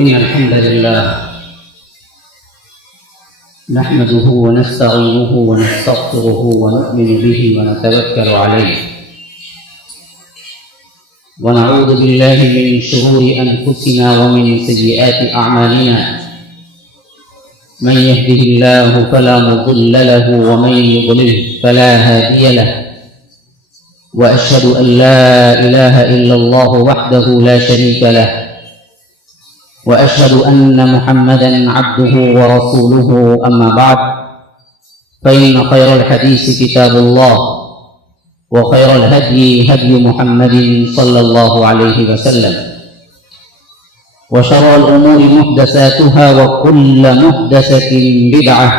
إن الحمد لله نحمده ونستعينه ونستغفره ونؤمن به ونتوكل عليه ونعوذ بالله من شرور أنفسنا ومن سيئات أعمالنا من يهده الله فلا مضل له ومن يضلل فلا هادي له وأشهد أن لا إله إلا الله وحده لا شريك له وأشهد أن محمدا عبده ورسوله أما بعد فإن خير الحديث كتاب الله وخير الهدي هدي محمد صلى الله عليه وسلم وشر الأمور محدثاتها وكل محدثة بدعة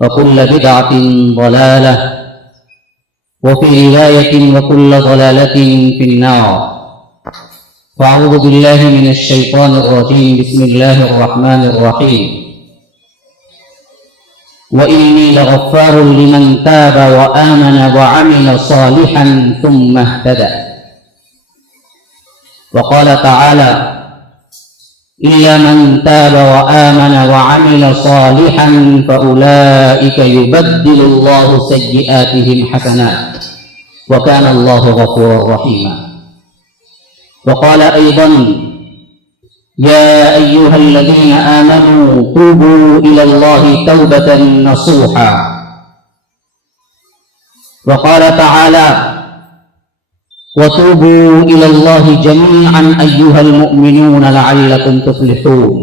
وكل بدعة ضلالة وفي رواية وكل ضلالة في النار. فأعوذ بالله من الشيطان الرجيم. بسم الله الرحمن الرحيم. وإني لغفار لمن تاب وآمن وعمل صالحا ثم اهتدى. وقال تعالى: إلا من تاب وآمن وعمل صالحا فأولئك يبدل الله سيئاتهم حسنات وكان الله غفورا رحيما. وقال أيضا: يا أيها الذين آمنوا توبوا إلى الله توبة نصوحا. وقال تعالى: وتوبوا إلى الله جميعا أيها المؤمنون لعلكم تفلحون.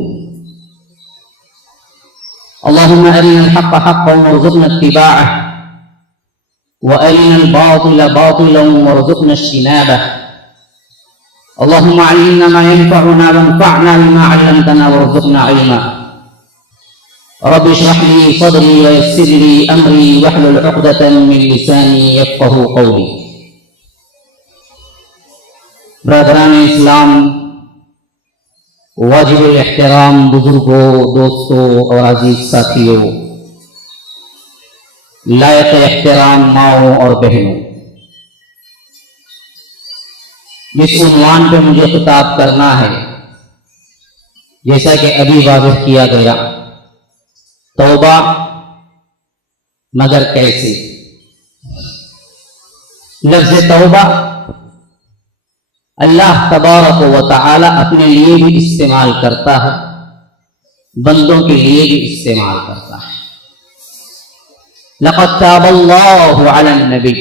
اللهم أرنا الحق حقا وارزقنا اتباعه وأرنا الباطل باطلا وارزقنا اجتنابه. اللهم علمنا ما ينفعنا وانفعنا بما علمتنا وارزقنا علما. رب اشرح لي صدري ويسر لي أمري واحلل عقدة من لساني يفقهوا قولي. برادران اسلام، واجب الاحترام بزرگوں، دوستوں اور عزیز ساتھیوں، لائق احترام ماؤں اور بہنوں، جس عنوان پہ مجھے خطاب کرنا ہے، جیسا کہ ابھی واضح کیا گیا، توبہ مگر کیسے؟ لفظ توبہ اللہ تبارک و تعالی اپنے لیے بھی استعمال کرتا ہے، بندوں کے لیے بھی استعمال کرتا ہے. لقد تاب اللہ علی النبی،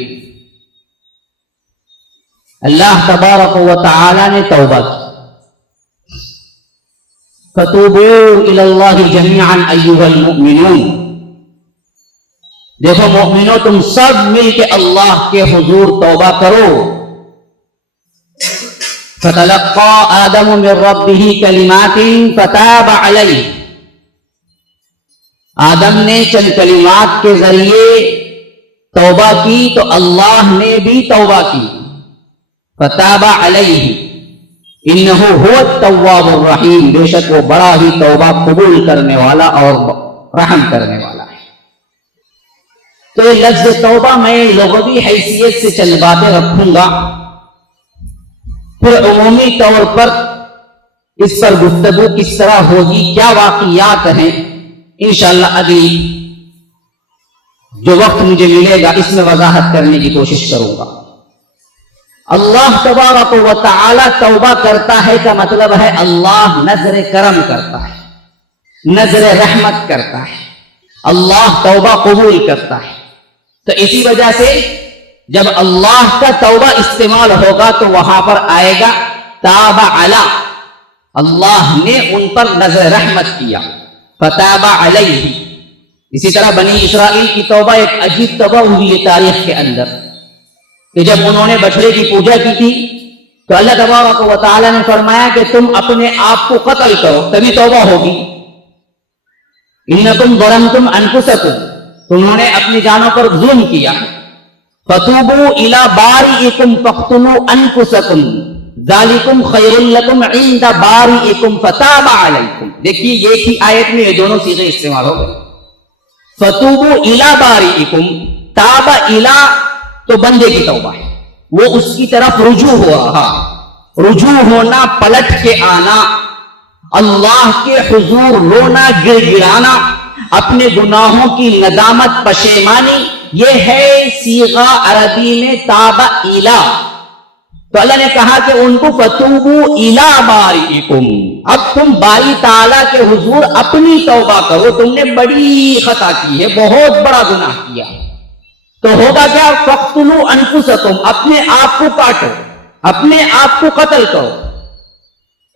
اللہ تبارک و تعالی نے توبہ کی. فتوبوا الی اللہ جمیعا ایھا المؤمنون، دیکھو مؤمنوں، تم سب مل کے اللہ کے حضور توبہ کرو. فتلقى آدم من ربه کلمات فتاب علیہ، آدم نے چند کلمات کے ذریعے توبہ کی تو اللہ نے بھی توبہ کی. فتاب علیہ انہ هو التواب الرحیم، بے شک وہ بڑا ہی توبہ قبول کرنے والا اور رحم کرنے والا ہے. تو یہ لفظ توبہ میں لغوی حیثیت سے چند باتیں رکھوں گا، پھر عمومی طور پر اس پر گفتگو کس طرح ہوگی، کیا واقعات ہیں، انشاءاللہ اگلی جو وقت مجھے ملے گا اس میں وضاحت کرنے کی کوشش کروں گا. اللہ تبارک و تعالی توبہ کرتا ہے کا مطلب ہے اللہ نظر کرم کرتا ہے، نظر رحمت کرتا ہے، اللہ توبہ قبول کرتا ہے. تو اسی وجہ سے جب اللہ کا توبہ استعمال ہوگا تو وہاں پر آئے گا تاب علی، اللہ نے ان پر نظر رحمت کیا، فتاب علیہ. اسی طرح بنی اسرائیل کی توبہ ایک عجیب توبہ ہوئی ہے تاریخ کے اندر، کہ جب انہوں نے بچڑے کی پوجا کی تھی تو اللہ تبارک و تعالی نے فرمایا کہ تم اپنے آپ کو قتل کرو تبھی توبہ ہوگی. انکم ظلمتم انفسکم، تمہوں نے اپنی جانوں پر ظلم کیا. فتوبوا الی بارئکم فاقتلوا انفسکم ذالکم خیر لکم عند بارئکم فتاب علیکم. دیکھیے ایک ہی آیت میں یہ دونوں صیغے استعمال ہو گئے. فتوبوا الی بارئکم، تاب الی تو بندے کی توبہ ہے، وہ اس کی طرف رجوع ہو رہا، رجوع ہونا، پلٹ کے آنا، اللہ کے حضور رونا گر گرانا، اپنے گناہوں کی ندامت پشیمانی، یہ ہے صیغہ عربی میں تاب الی۔ تو اللہ نے کہا کہ ان کو فتوبوا الی بارئکم، اب تم باری تعالیٰ کے حضور اپنی توبہ کرو، تم نے بڑی خطا کی ہے، بہت بڑا گناہ کیا، تو ہوگا کیا؟ فاقتلوا انفسکم، اپنے آپ کو کاٹو، اپنے آپ کو قتل کرو،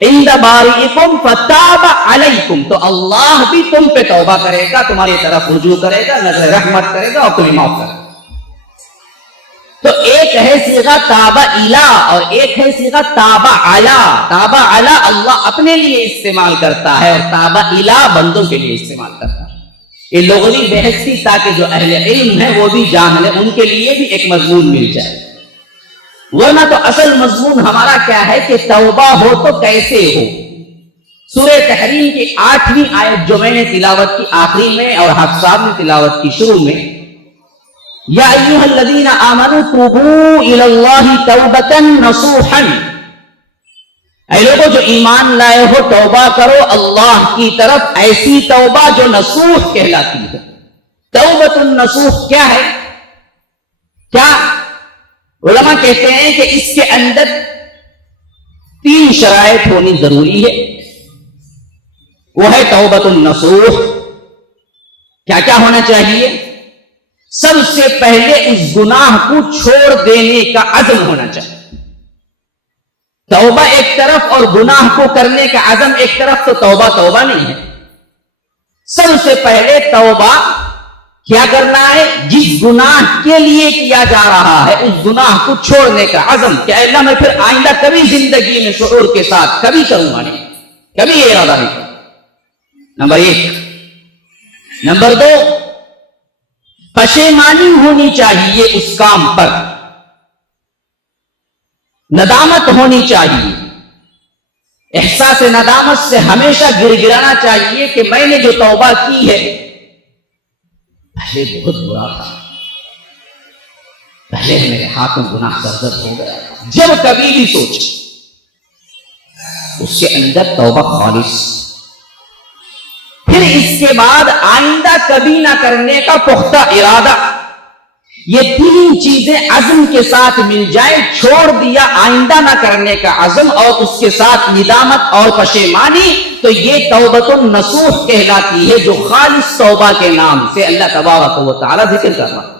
عند بارئکم فتاب علیکم، تو اللہ بھی تم پہ توبہ کرے گا، تمہاری طرف رجوع کرے گا، نظر رحمت کرے گا اور تمہیں معاف کرے گا۔ تو ایک ہے صیغہ تاب الی اور ایک ہے صیغہ تاب علی۔ تاب علی اللہ اپنے لیے استعمال کرتا ہے اور تاب الی بندوں کے لیے استعمال کرتا ہے۔ یہ لغوی بحث تھی تاکہ جو اہل علم ہے وہ بھی جان لیں، ان کے لیے بھی ایک مضمون مل جائے، ورنہ تو اصل مضمون ہمارا کیا ہے کہ توبہ ہو تو کیسے ہو۔ سورہ تحریم کی 8ویں آیت جو میں نے تلاوت کی آخری میں اور حافظ صاحب نے تلاوت کی شروع میں، یا ایھا الذین آمنوا توبوا الی اللہ توبۃ نصوحا، اے لوگوں جو ایمان لائے ہو توبہ کرو اللہ کی طرف، ایسی توبہ جو نصوح کہلاتی ہے۔ توبۃ النصوح کیا ہے؟ کیا علماء کہتے ہیں کہ اس کے اندر 3 شرائط ہونی ضروری ہے، وہ ہے توبۃ النصوح۔ کیا کیا ہونا چاہیے؟ سب سے پہلے اس گناہ کو چھوڑ دینے کا عزم ہونا چاہیے۔ توبہ ایک طرف اور گناہ کو کرنے کا عزم ایک طرف، تو توبہ توبہ نہیں ہے۔ سب سے پہلے توبہ کیا کرنا ہے؟ جس گناہ کے لیے کیا جا رہا ہے اس گناہ کو چھوڑنے کا عزم، کہ اللہ میں پھر آئندہ کبھی زندگی میں شعور کے ساتھ کبھی کروں گا نہیں، کبھی یہ ارادہ نہیں کروں۔ نمبر 1۔ نمبر 2، پشیمانی ہونی چاہیے اس کام پر، ندامت ہونی چاہیے، احساس ندامت سے ہمیشہ گر گرانا چاہیے کہ میں نے جو توبہ کی ہے پہلے بہت برا تھا، پہلے میرے ہاتھوں گناہ سرزد ہو گیا، جب کبھی بھی سوچے اس کے اندر توبہ خالص، پھر اس کے بعد آئندہ کبھی نہ کرنے کا پختہ ارادہ، یہ 3 چیزیں عزم کے ساتھ مل جائے، چھوڑ دیا آئندہ نہ کرنے کا عزم اور اس کے ساتھ ندامت اور پشیمانی، تو یہ توبۃ النصوح کہلاتی ہے، جو خالص توبہ کے نام سے اللہ تبارک و تعالی ذکر کر رہا ہے۔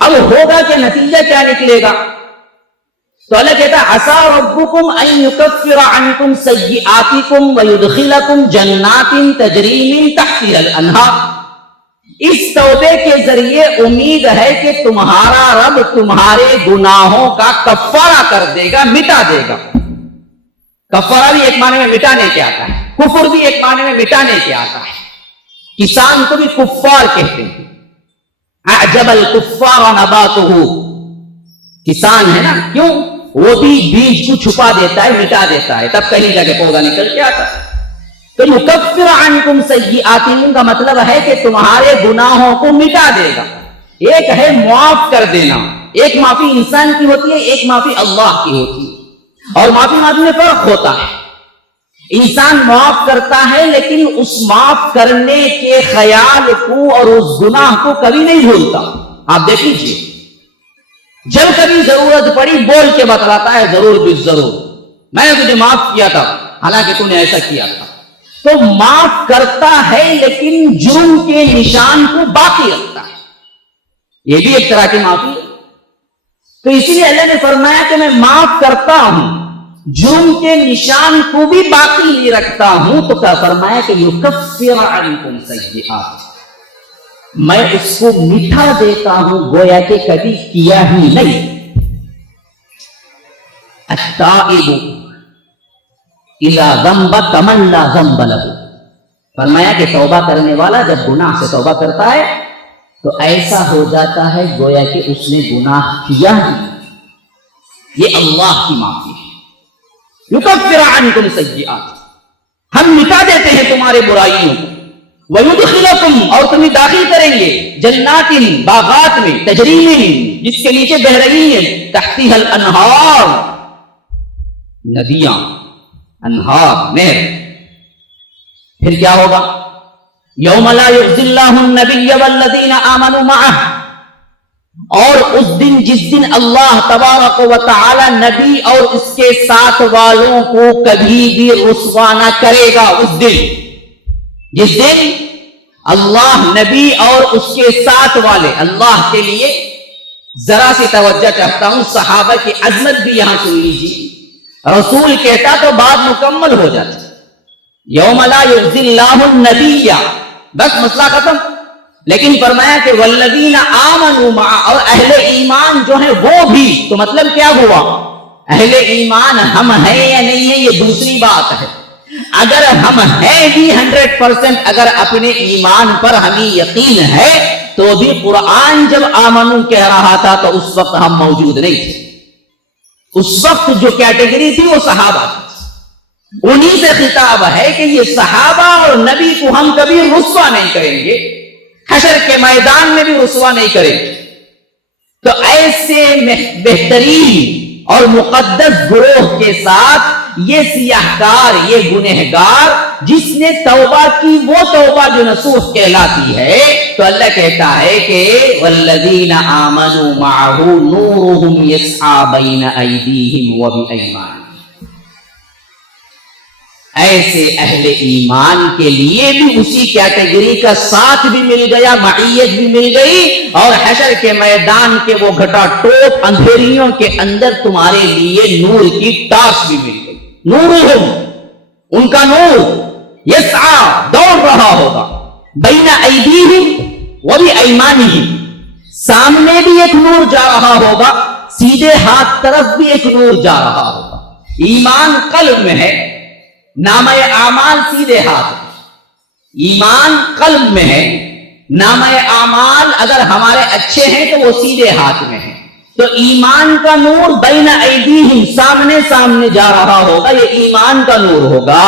اب ہوگا کہ نتیجہ کیا نکلے گا؟ تو اللہ کہتا ہے عسیٰ ربکم ان یکفر عنکم سیئاتکم ویدخلکم جنات تجری من تحتها الانہار، اس توبے کے ذریعے امید ہے کہ تمہارا رب تمہارے گناہوں کا کفارہ کر دے گا، مٹا دے گا۔ کفارہ بھی ایک معنی میں مٹانے کے آتا ہے، کفر بھی ایک معنی میں مٹانے کے آتا ہے۔ کسان کو بھی کفار کہتے ہیں، اعجب الکفار نباتہ، کسان ہے نا، کیوں؟ وہ بھی بیج کو چھپا دیتا ہے، مٹا دیتا ہے، تب کہیں جا کے پودا نکل کے آتا ہے۔ تو یکفر عنکم سیئاتکم کا مطلب ہے کہ تمہارے گناہوں کو مٹا دے گا۔ ایک ہے معاف کر دینا، ایک معافی انسان کی ہوتی ہے، ایک معافی اللہ کی ہوتی ہے، اور معافی میں فرق ہوتا ہے۔ انسان معاف کرتا ہے لیکن اس معاف کرنے کے خیال کو اور اس گناہ کو کبھی نہیں بھولتا۔ آپ دیکھ لیجیے، جب کبھی ضرورت پڑی بول کے بتلاتا ہے ضرور بالضرور میں نے تجھے معاف کیا تھا، حالانکہ تم نے ایسا کیا تھا۔ تو معاف کرتا ہے لیکن جرم کے نشان کو باقی رکھتا ہے، یہ بھی ایک طرح کی معافی ہے۔ تو اسی لیے اللہ نے فرمایا کہ میں معاف کرتا ہوں، جرم کے نشان کو بھی باقی نہیں رکھتا ہوں، تو کیا فرمایا کہ یکفر عنکم سیئات، میں اس کو مٹھا دیتا ہوں گویا کہ کبھی کیا ہی نہیں۔ التائب اذا ذنب کمن لا ذنب لہ، فرمایا کہ توبہ کرنے والا جب گناہ سے توبہ کرتا ہے تو ایسا ہو جاتا ہے گویا کہ اس نے گناہ کیا ہی۔ یہ اللہ کی معافی ہے۔ یکفر عنکم سیئات، ہم مٹا دیتے ہیں تمہارے برائیوں کو، وَيُدْخِلَكُمْ، اور تمہیں داخل کریں گے، جنات، باغات میں، تجری میں، جس کے نیچے بہ رہی ہیں، تحتها الانہار، ندیاں، انہار نہر. پھر کیا ہوگا؟ یوم لا یخزی اللہ النبی والذین آمنوا معہ، اور اس دن جس دن اللہ تبارک و تعالی نبی اور اس کے ساتھ والوں کو کبھی بھی رسوا نہ کرے گا. اس دن جس دن اللہ نبی اور اس کے ساتھ والے، اللہ کے لیے ذرا سی توجہ چاہتا ہوں، صحابہ کی عظمت بھی یہاں سن لیجیے. رسول کہتا تو بات مکمل ہو جاتی. یوم لا یخزی اللہ النبی، بس مسئلہ ختم. لیکن فرمایا کہ والذین آمنوا معہ، اور اہل ایمان جو ہیں وہ بھی. تو مطلب کیا ہوا؟ اہل ایمان ہم ہیں یا نہیں ہیں یہ دوسری بات ہے. اگر ہم ہیں بھی 100%، اگر اپنے ایمان پر ہمیں یقین ہے، تو بھی قرآن جب آمنو کہہ رہا تھا تو اس وقت ہم موجود نہیں تھے. اس وقت جو کیٹیگری تھی وہ صحابہ تھی. انہی سے خطاب ہے کہ یہ صحابہ اور نبی کو ہم کبھی رسوا نہیں کریں گے، حشر کے میدان میں بھی رسوا نہیں کریں گے. تو ایسے بہترین اور مقدس گروہ کے ساتھ یہ سیاہکار، یہ گنہگار جس نے توبہ کی، وہ توبہ جو نصوح کہلاتی ہے، تو اللہ کہتا ہے کہ والذین آمنوا معہ نورہم یسعی بین ایدیہم وبایمانہم. ایسے اہل ایمان کے لیے بھی اسی کیٹیگری کا ساتھ بھی مل گیا، معیت بھی مل گئی، اور حشر کے میدان کے وہ گھٹا ٹوپ اندھیریوں کے اندر تمہارے لیے نور کی ٹارچ بھی مل گئی. نورہم، ان کا نور، یسعی، دوڑ رہا ہوگا، بین ایدیہم وبایمانہم، سامنے بھی ایک نور جا رہا ہوگا، سیدھے ہاتھ طرف بھی ایک نور جا رہا ہوگا. ایمان قلب میں ہے، نامہ اعمال سیدھے ہاتھ. ایمان قلب میں ہے، نامہ اعمال اگر ہمارے اچھے ہیں تو وہ سیدھے ہاتھ میں ہے. تو ایمان کا نور بین ایدیہم، سامنے سامنے جا رہا ہوگا، یہ ایمان کا نور ہوگا،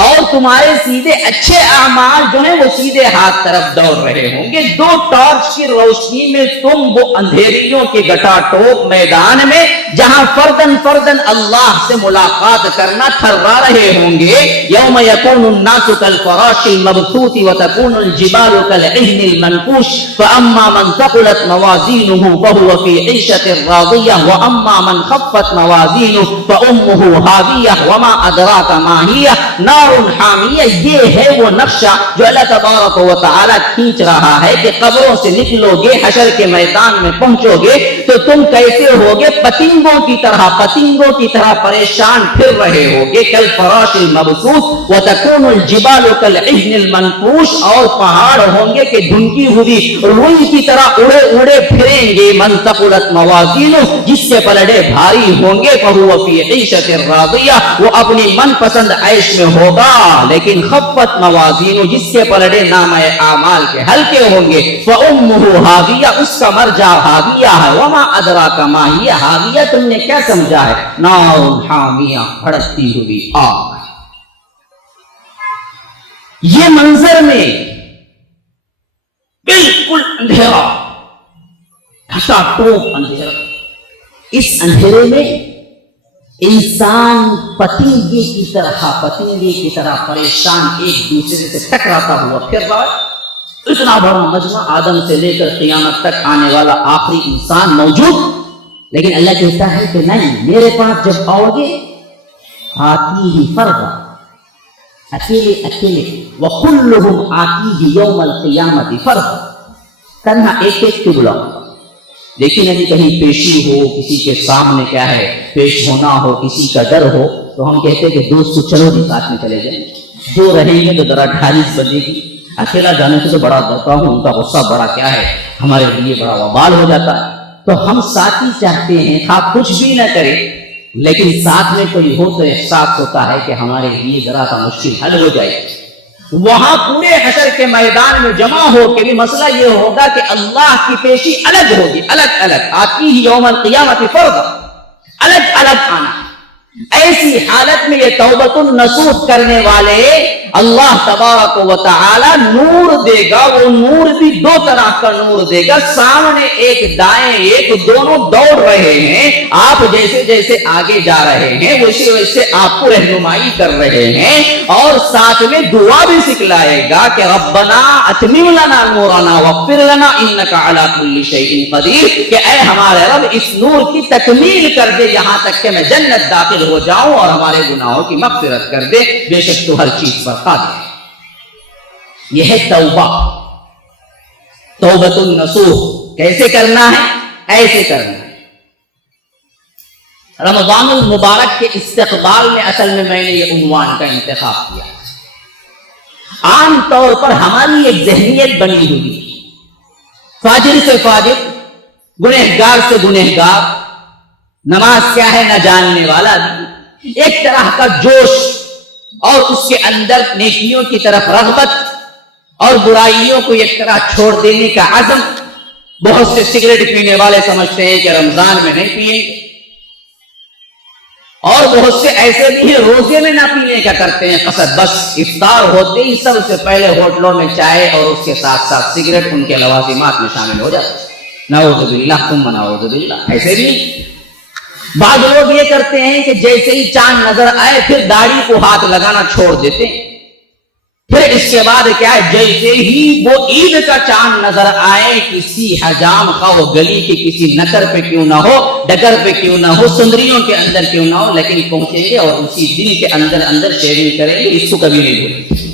اور تمہارے سیدھے اچھے اعمال جو ہیں وہ سیدھے ہاتھ طرف دوڑ رہے ہوں گے. دو ٹارچ کی روشنی میں تم وہ اندھیریوں کے گٹا ٹوپ میدان میں جہاں فردن فردن اللہ سے ملاقات کرنا تھرا رہے ہوں گے. یوم یکون الناس کالفراش المبثوث وتکون الجبال کالعہن المنفوش فاما من ثقلت موازینہ فهو فی عیشۃ راضیہ واما من خفت موازینہ فامہ ہاویہ وما ادراک ما ہی نار حامیہ. یہ ہے وہ نقشہ جو اللہ تبارک و تعالی کھینچ رہا ہے کہ قبروں سے نکلو گے، حشر کے میدان میں پہنچو گے تو تم کیسے ہوگے؟ پتنگوں کی طرح، پتنگوں کی طرح پریشان پھر رہے ہوگے. کالفراش المبثوث وتکون الجبال کالعہن المنفوش، اور پہاڑ ہوں گے کہ ڈھنکی ہوئی روئی کی طرح اڑے اڑے پھریں گے. من ثقلت موازینہ، جس کے پلڑے بھاری ہوں گے، فہو فی عیشۃ راضیہ، وہ اپنی من پسند عیش میں ہوگا. لیکن خفت موازینہ، جس کے پلڑے نامہ اعمال کے ہلکے ہوں گے، فامہ ہاویہ، اس کا مرجع ہاویہ ہے. وما ادراک ما ہی ہاویہ، تم نے کیا سمجھا ہے؟ نار حامیہ، بھڑکتی ہوئی آگ. یہ منظر میں بالکل اندھیرا، گھٹا ٹوپ اندھیرا. اس اندھیرے میں انسان پتنگے کی طرح پریشان ایک دوسرے سے ٹکراتا ہوا پھر رہا. اتنا بڑا مجمع، آدم سے لے کر قیامت تک آنے والا آخری انسان موجود. لیکن اللہ کہتا ہے کہ نہیں، میرے پاس جب آؤ گے آتی ہی فردا، اکیلے اکیلے، وَكُلُّهُمْ آتِيهِ يَوْمَ الْقِيَامَةِ فَرْدًا، تنہا ایک ایک کو بلاؤ. لیکن یعنی کہیں پیشی ہو، کسی کے سامنے کیا ہے پیش ہونا ہو، کسی کا ڈر ہو، تو ہم کہتے ہیں کہ دوستو چلو جی ساتھ میں چلے جائیں. دو رہیں گے تو ذرا ڈھارس بجے گی. اکیلا جانے سے تو بڑا ڈرتا ہوں، ان کا غصہ بڑا کیا ہے ہمارے لیے بڑا وبال ہو جاتا ہے. تو ہم ساتھی چاہتے ہیں، آپ کچھ بھی نہ کریں لیکن ساتھ میں کوئی ہو تو احساس ہوتا ہے کہ ہمارے لیے ذرا سا مشکل حل ہو جائے. وہاں پورے حشر کے میدان میں جمع ہو کے بھی مسئلہ یہ ہوگا کہ اللہ کی پیشی الگ ہوگی، الگ الگ. آتی ہی یوم القیامت فردا، الگ الگ آنا. ایسی حالت میں یہ توبۃ النصوح کرنے والے اللہ تبارک و تعالی نور دے گا. وہ نور بھی دو طرح کا نور دے گا. سامنے ایک دائیں ایک دونوں دوڑ رہے ہیں. آپ جیسے جیسے آگے جا رہے ہیں ویسے ویسے آپ کو رہنمائی کر رہے ہیں اور ساتھ میں دعا بھی سکھلائے گا کہ ربنا اتمم لنا نورنا واغفر لنا انک علی کل شیء قدیر، کہ اے ہمارے رب اس نور کی تکمیل کر دے یہاں تک کہ میں جنت داخل ہو جاؤں اور ہمارے گناہوں کی مغفرت کر دے، بے شک تو ہر چیز پر قادر ہے. یہ ہے توبہ، توبۃ النصوح. کیسے کرنا ہے؟ ایسے کرنا ہے. رمضان المبارک کے استقبال میں اصل میں نے یہ عنوان کا انتخاب کیا. عام طور پر ہماری ایک ذہنیت بنی ہوئی ہے، فاجر سے فاجر، گنہگار سے گنہگار، نماز کیا ہے نہ جاننے والا، ایک طرح کا جوش اور اس کے اندر نیکیوں کی طرف رغبت اور برائیوں کو ایک طرح چھوڑ دینے کا عزم. بہت سے سگریٹ پینے والے سمجھتے ہیں کہ رمضان میں نہیں پیئیں گے، اور بہت سے ایسے بھی ہیں روزے میں نہ پینے کا کرتے ہیں قصد. بس افطار ہوتے ہی سب سے پہلے ہوٹلوں میں چائے اور اس کے ساتھ ساتھ سگریٹ ان کے لوازمات میں شامل ہو جاتے ہیں. نعوذ باللہ ثم نعوذ باللہ. ایسے بھی بعض لوگ یہ کرتے ہیں کہ جیسے ہی چاند نظر آئے پھر داڑھی کو ہاتھ لگانا چھوڑ دیتے ہیں. پھر اس کے بعد کیا ہے، جیسے ہی وہ عید کا چاند نظر آئے کسی حجام کا وہ گلی کے کسی نکر پہ کیوں نہ ہو، ڈگر پہ کیوں نہ ہو، سندریوں کے اندر کیوں نہ ہو، لیکن پہنچیں گے اور اسی دن کے اندر اندر شیونگ کریں گے. اس کو کبھی نہیں بھولیں گے.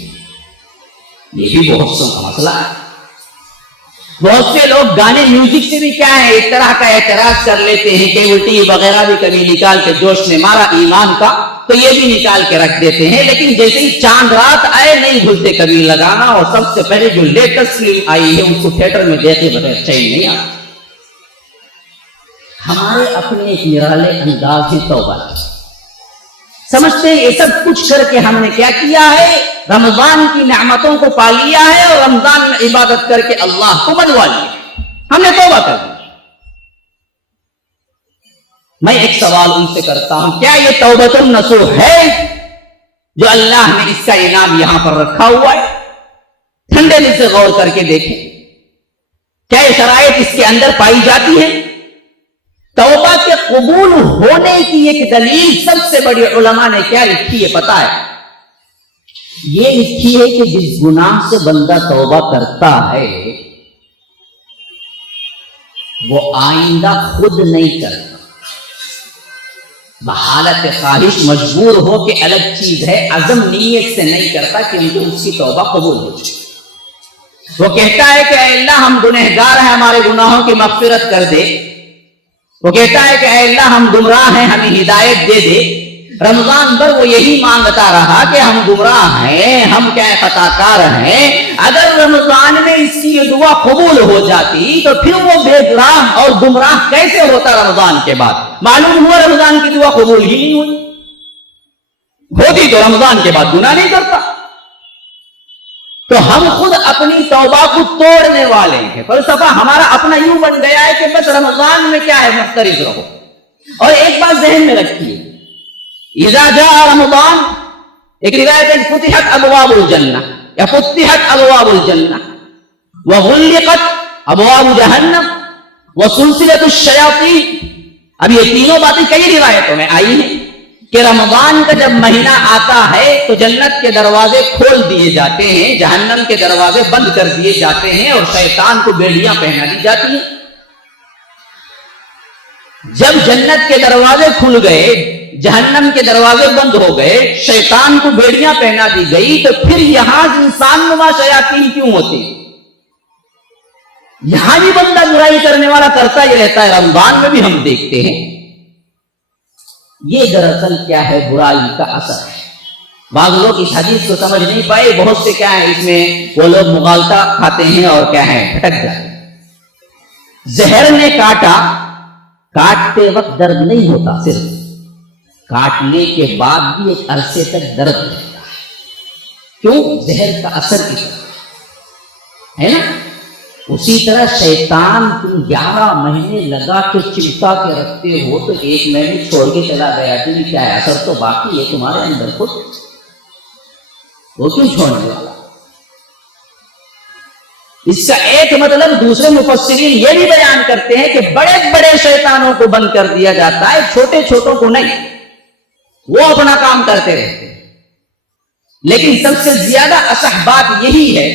یہ بھی بہت سو کا مسئلہ ہے. بہت سے لوگ گانے میوزک سے بھی کیا ہے ایک طرح کا اعتراض کر لیتے ہیں کہ الٹی وغیرہ بھی کبھی نکال کے جوش نے مارا ایمان کا تو یہ بھی نکال کے رکھ دیتے ہیں. لیکن جیسے ہی چاند رات آئے نہیں بھولتے کبھی لگانا، اور سب سے پہلے جو لیٹسٹ فلم آئی ہے اس کو تھیٹر میں دیکھے بغیر چین نہیں آتا. ہمارے اپنے ایک نرالے انداز سے توبہ سمجھتے ہیں یہ سب کچھ کر کے ہم نے کیا کیا ہے، رمضان کی نعمتوں کو پا لیا ہے اور رمضان میں عبادت کر کے اللہ کو منوا لیا، ہم نے توبہ کر دی. میں ایک سوال ان سے کرتا ہوں، کیا یہ توبۃ النصوح ہے جو اللہ نے اس کا انعام یہاں پر رکھا ہوا ہے؟ ٹھنڈے دل سے غور کر کے دیکھیں، کیا یہ شرائط اس کے اندر پائی جاتی ہے؟ توبہ کے قبول ہونے کی ایک دلیل سب سے بڑی علماء نے کیا لکھی ہے پتہ ہے؟ یہ لکھی ہے کہ جس گناہ سے بندہ توبہ کرتا ہے وہ آئندہ خود نہیں کرتا، بحالت خواہش مجبور ہو کے الگ چیز ہے، عزم نیت سے نہیں کرتا کہ مجھے اس کی توبہ قبول ہو جائے. وہ کہتا ہے کہ اے اللہ ہم گنہگار ہیں، ہمارے گناہوں کی مغفرت کر دے. وہ کہتا ہے کہ اے اللہ ہم گمراہ ہیں، ہمیں ہدایت دے دے. رمضان بھر وہ یہی مانگتا رہا کہ ہم گمراہ ہیں، ہم کیا خطا کار ہیں. اگر رمضان میں اس کی یہ دعا قبول ہو جاتی تو پھر وہ بے گناہ اور گمراہ کیسے ہوتا؟ رمضان کے بعد معلوم ہوا رمضان کی دعا قبول ہی نہیں ہوئی. ہوتی تو رمضان کے بعد گناہ نہیں کرتا. تو ہم خود اپنی توبہ کو توڑنے والے ہیں. فلسفہ ہمارا اپنا یوں بن گیا ہے کہ بس رمضان میں کیا ہے محترز رہو. اور ایک بات ذہن میں رکھیے، اذا جاء رمضان، ایک روایت ہے فتحت ابواب الجنہ یا فتحت ابواب الجنہ وغلقت ابواب جہنم وسلسلۃ الشیاطین. اب یہ تینوں باتیں کئی روایتوں میں آئی ہیں کہ رمضان کا جب مہینہ آتا ہے تو جنت کے دروازے کھول دیے جاتے ہیں، جہنم کے دروازے بند کر دیے جاتے ہیں اور شیطان کو بیڑیاں پہنا دی جاتی ہیں. جب جنت کے دروازے کھل گئے، جہنم کے دروازے بند ہو گئے، شیطان کو بیڑیاں پہنا دی گئی، تو پھر یہاں انسان نما شیاطین کیوں ہوتے؟ یہاں بھی بندہ برائی کرنے والا کرتا ہی رہتا ہے، رمضان میں بھی ہم دیکھتے ہیں. یہ دراصل کیا ہے؟ برائی کا اثر ہے. بعض لوگ اس حدیث کو سمجھ نہیں پائے، بہت سے کیا ہے اس میں وہ لوگ مغالطہ کھاتے ہیں اور کیا ہے بھٹک جاتے ہیں. زہر نے کاٹا، کاٹتے وقت درد نہیں ہوتا، صرف کاٹنے کے بعد بھی ایک عرصے تک درد رہتا ہے. کیوں؟ زہر کا اثر کی طرح ہے نا. اسی طرح شیطان تم 11 مہینے لگا کے چمٹا کے رکھتے ہو تو 1 مہینے چھوڑ کے چلا گیا، تم کیا ہے، اثر تو باقی ہے تمہارے اندر خود، وہ کیوں چھوڑنے والا؟ اس کا ایک مطلب دوسرے مفسرین یہ بھی بیان کرتے ہیں کہ بڑے بڑے شیطانوں کو بند کر دیا جاتا ہے، چھوٹے چھوٹوں کو نہیں، وہ اپنا کام کرتے رہتے ہیں۔ لیکن سب سے زیادہ اصح بات یہی ہے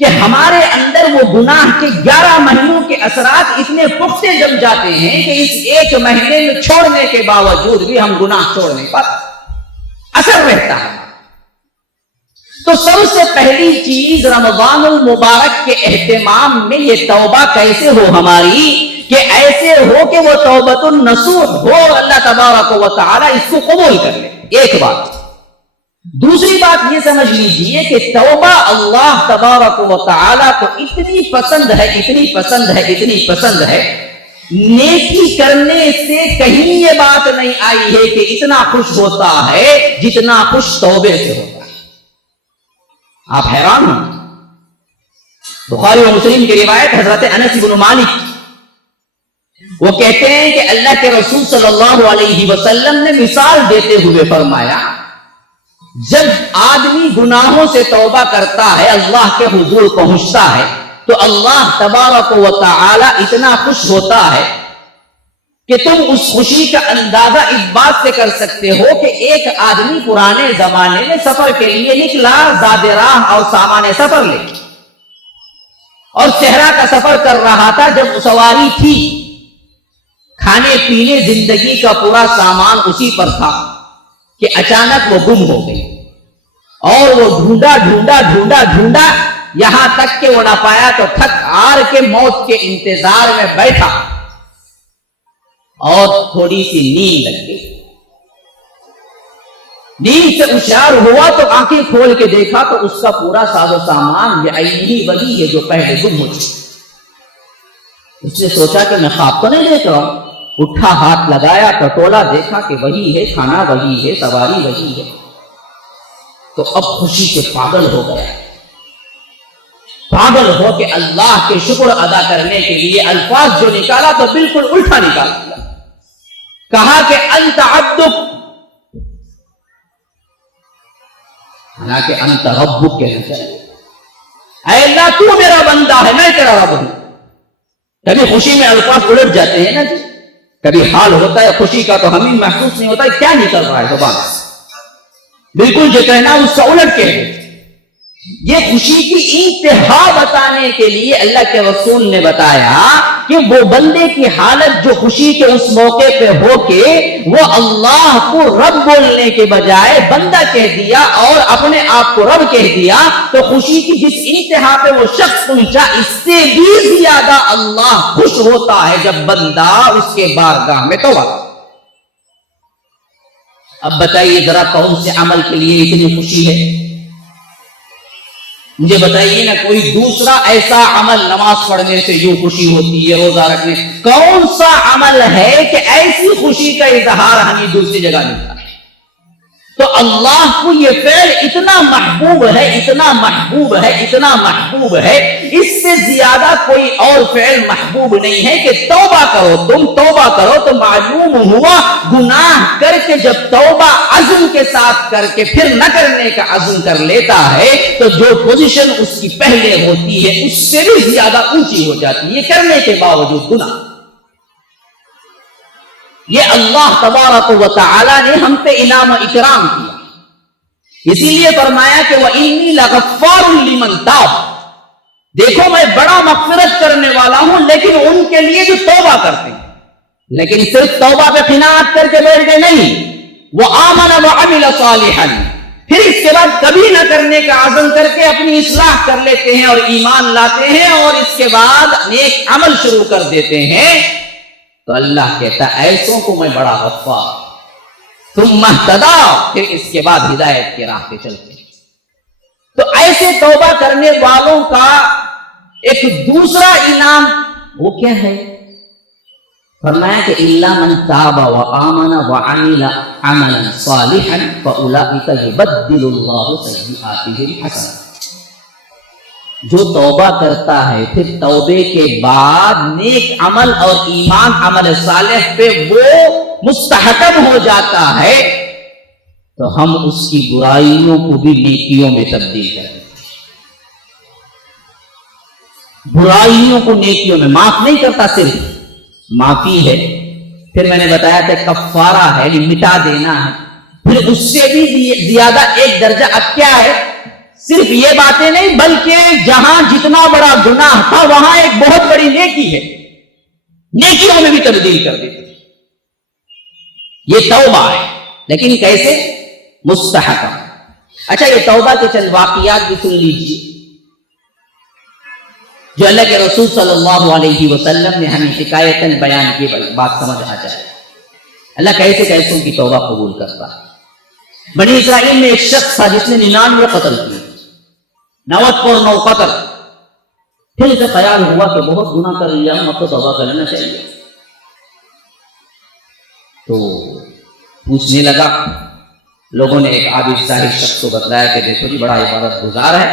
کہ ہمارے اندر وہ گناہ کے 11 مہینوں کے اثرات اتنے پختے جم جاتے ہیں کہ اس 1 مہینے میں چھوڑنے کے باوجود بھی ہم گناہ چھوڑ نہیں پاتے، اثر رہتا ہے۔ تو سب سے پہلی چیز رمضان المبارک کے اہتمام میں یہ توبہ کیسے ہو ہماری، کہ ایسے ہو کہ وہ توبۃ النصوح ہو، اللہ تبارک و تعالی اس کو قبول کر لے، ایک بات۔ دوسری بات یہ سمجھ لیجئے کہ توبہ اللہ تبارک و تعالی کو اتنی پسند ہے، اتنی پسند ہے، اتنی پسند ہے، نیکی کرنے سے کہیں یہ بات نہیں آئی ہے کہ اتنا خوش ہوتا ہے جتنا خوش توبے سے ہوتا ہے۔ آپ حیران ہوں، بخاری و مسلم کی روایت حضرت انس بن مالک وہ کہتے ہیں کہ اللہ کے رسول صلی اللہ علیہ وسلم نے مثال دیتے ہوئے فرمایا، جب آدمی گناہوں سے توبہ کرتا ہے، اللہ کے حضور پہنچتا ہے، تو اللہ تبارک و تعالی اتنا خوش ہوتا ہے کہ تم اس خوشی کا اندازہ اس بات سے کر سکتے ہو کہ ایک آدمی پرانے زمانے میں سفر کے لیے نکلا، زاد راہ اور سامان سفر لے، اور صحرا کا سفر کر رہا تھا، جب سواری تھی، کھانے پینے زندگی کا پورا سامان اسی پر تھا کہ اچانک وہ گم ہو گئی، اور وہ ڈھونڈا ڈھونڈا ڈھونڈا ڈھونڈا یہاں تک کہ وہ نہ پایا تو تھک ہار کے موت کے انتظار میں بیٹھا اور تھوڑی سی نیند لگ گئی۔ نیند سے ہوشیار ہوا تو آنکھیں کھول کے دیکھا تو اس کا پورا ساز و سامان یہ عینی ولی ہے جو پہلے گم ہو چکی۔ اس نے سوچا کہ میں خواب تو نہیں دیکھ رہا ہوں، اٹھا، ہاتھ لگایا، ٹٹولا، دیکھا کہ وہی ہے، کھانا وہی ہے، سواری وہی ہے، تو اب خوشی سے پاگل ہو گیا، پاگل ہو کے اللہ کے شکر ادا کرنے کے لیے الفاظ جو نکالا تو بالکل الٹا نکالا، کہا کہ انت عبدک، حالانکہ انت ربک کہنا چاہیے، اے اللہ تو میرا بندہ ہے، میں تیرا رب ہوں۔ کبھی خوشی میں الفاظ الٹ جاتے ہیں نا جی، کبھی حال ہوتا ہے خوشی کا تو ہمیں محسوس نہیں ہوتا کیا نکل رہا ہے زبان سے، بالکل جو کہنا اس کا الٹ کہہ دے۔ یہ خوشی کی انتہا بتانے کے لیے اللہ کے رسول نے بتایا کہ وہ بندے کی حالت جو خوشی کے اس موقع پہ ہو کے وہ اللہ کو رب بولنے کے بجائے بندہ کہہ دیا اور اپنے آپ کو رب کہہ دیا، تو خوشی کی جس انتہا پہ وہ شخص پہنچا، اس سے بھی زیادہ اللہ خوش ہوتا ہے جب بندہ اس کے بارگاہ میں توبہ۔ اب بتائیے ذرا کون سے عمل کے لیے اتنی خوشی ہے؟ مجھے بتائیے نا کوئی دوسرا ایسا عمل، نماز پڑھنے سے جو خوشی ہوتی ہے، روزہ رکھنے، کون سا عمل ہے کہ ایسی خوشی کا اظہار ہمیں دوسری جگہ ملتا ہے؟ تو اللہ کو یہ فعل اتنا محبوب ہے، اتنا محبوب ہے، اتنا محبوب ہے، اس سے زیادہ کوئی اور فعل محبوب نہیں ہے کہ توبہ کرو، تم توبہ کرو۔ تو معلوم ہوا گناہ کر کے جب توبہ عزم کے ساتھ کر کے پھر نہ کرنے کا عزم کر لیتا ہے تو جو پوزیشن اس کی پہلے ہوتی ہے اس سے بھی زیادہ اونچی ہو جاتی ہے، یہ کرنے کے باوجود گناہ۔ یہ اللہ تبارک و تعالی نے ہم پہ انعام و اکرام کیا، اسی لیے فرمایا کہ وَإِنِّي لَغَفَّارٌ لِمَن تَابَ، دیکھو میں بڑا مغفرت کرنے والا ہوں لیکن ان کے لیے جو توبہ کرتے ہیں۔ لیکن صرف توبہ پہ قناعت کر کے بیٹھ گئے نہیں، وَآمَنَ وَعَمِلَ صَالِحًا، پھر اس کے بعد کبھی نہ کرنے کا عزم کر کے اپنی اصلاح کر لیتے ہیں اور ایمان لاتے ہیں اور اس کے بعد نیک عمل شروع کر دیتے ہیں، تو اللہ کہتا ہے ایسوں کو میں بڑا غفار، ثم اہتدی، پھر اس کے بعد ہدایت کی راہ پہ چلتے ہیں۔ تو ایسے توبہ کرنے والوں کا ایک دوسرا انعام وہ کیا ہے؟ فرمایا کہ الا من تاب وآمن وعمل عملا صالحا فاولئک یبدل اللہ سیئاتہم حسنات، جو توبہ کرتا ہے پھر توبے کے بعد نیک عمل اور ایمان عمل صالح پہ وہ مستحکم ہو جاتا ہے تو ہم اس کی برائیوں کو بھی نیکیوں میں تبدیل کریں، برائیوں کو نیکیوں میں معاف نہیں کرتا، صرف معافی ہے، پھر میں نے بتایا تھا کفارہ ہے، مٹا دینا ہے، پھر اس سے بھی زیادہ ایک درجہ اب کیا ہے، صرف یہ باتیں نہیں بلکہ جہاں جتنا بڑا گناہ تھا وہاں ایک بہت بڑی نیکی ہے، نیکیوں میں بھی تبدیل کر دیتے، یہ توبہ ہے، لیکن کیسے؟ مستحکم۔ اچھا یہ توبہ کے چند واقعات بھی سن لیجیے جو اللہ کے رسول صلی اللہ علیہ وسلم نے ہمیں حکایتاً بیان کی، بات سمجھ آ جائے اللہ کیسے کیسوں کی توبہ قبول کرتا ہے۔ بنی اسرائیل میں ایک شخص تھا جس نے 99 قتل کیے، 99 قتل، پھر اسے خیال ہوا کہ بہت گناہ کر لیا ہوں، اب تو توبہ کر لینا چاہیے، تو پوچھنے لگا، لوگوں نے ایک عابد صاحب شخص کو بتلایا کہ دیکھو جی بڑا عبادت گزار ہے،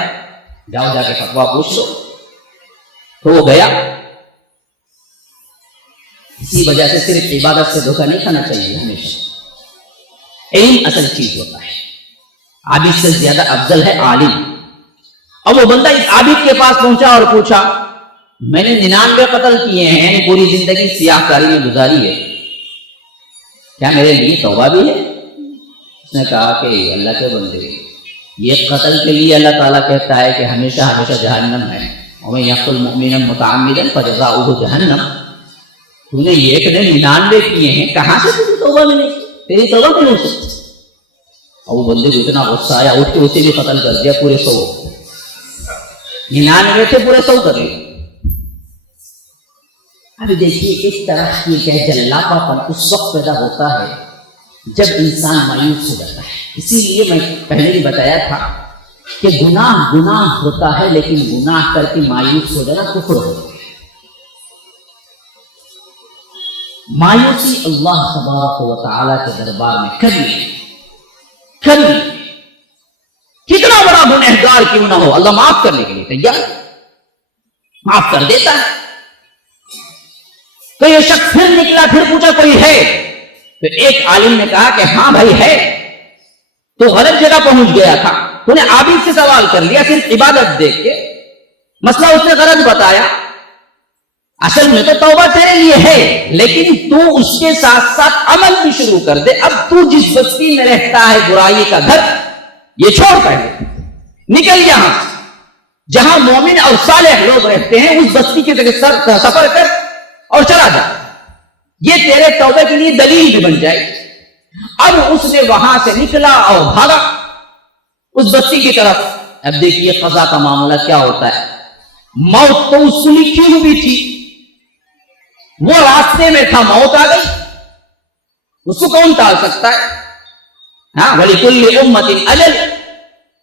جاؤ جا کے فتویٰ پوچھ لو، تو وہ گیا۔ اسی وجہ سے صرف عبادت سے دھوکہ نہیں کھانا چاہیے، ہمیشہ علم اصل چیز ہوتا ہے، عابد سے زیادہ افضل ہے عالم۔ اور وہ بندہ اس عابد کے پاس پہنچا اور پوچھا میں نے 99 قتل کیے ہیں، یعنی پوری زندگی سیاہ کاری میں گزاری ہے، کیا میرے لیے توبہ بھی ہے؟ اس نے کہا کہ اللہ کے بندے یہ قتل کے لیے اللہ تعالیٰ کہتا ہے کہ ہمیشہ ہمیشہ جہنم ہے، وَمَن يَقْتُلْ مُؤْمِنًا مُتَعَمِّدًا فَجَزَاؤُهُ جَهَنَّمُ، تو نے ایک نے 99 کیے ہیں، کہاں سے تیری توبہ ملے گی؟ تیری توبہ کیوں ہو سکتی؟ اور وہ بندے کو اتنا غصہ آیا، اٹھ کے اسے بھی قتل کر دیا، پورے 100، 99 تھے پورے 100 کر لیا۔ ابھی دیکھیے اس طرح کی جلاپا پن اس وقت پیدا ہوتا ہے جب انسان مایوس ہو جاتا ہے۔ اسی لیے میں پہلے بھی بتایا تھا کہ گناہ ہوتا ہے، لیکن گناہ کر کے مایوس ہو جانا کفر ہوتا ہے۔ مایوسی اللہ تبارک و تعالیٰ کے دربار میں کبھی کتنا بڑا گنہگار کیوں نہ ہو، اللہ معاف کرنے کے لیے تیار، معاف کر دیتا ہے۔ تو یہ شخص پھر نکلا، پھر پوچھا کوئی ہے؟ تو ایک عالم نے کہا کہ ہاں بھائی ہے، تو غلط جگہ پہنچ گیا تھا، تو نے عابد سے سوال کر لیا صرف عبادت دیکھ کے، مسئلہ اس نے غلط بتایا، اصل میں تو توبہ تیرے لیے ہے، لیکن تو اس کے ساتھ ساتھ عمل بھی شروع کر دے۔ اب تو جس بستی میں رہتا ہے برائی کا گھر، یہ چھوڑ پہلے، نکل یہاں، جہاں مومن اور صالح لوگ رہتے ہیں اس بستی کے طرف سفر کر اور چلا جا، یہ تیرے توبہ کے لیے دلیل بھی بن جائے۔ اب اس نے وہاں سے نکلا اور بھاگا اس بستی کی طرف۔ اب دیکھیے قضا کا معاملہ کیا ہوتا ہے، موت تو اس کو لکھی ہوئی تھی، وہ راستے میں تھا، موت آ گئی، اس کو کون ٹال سکتا ہے؟ ہاں، وَلِكُلِّ أُمَّةٍ أَجَلٌ،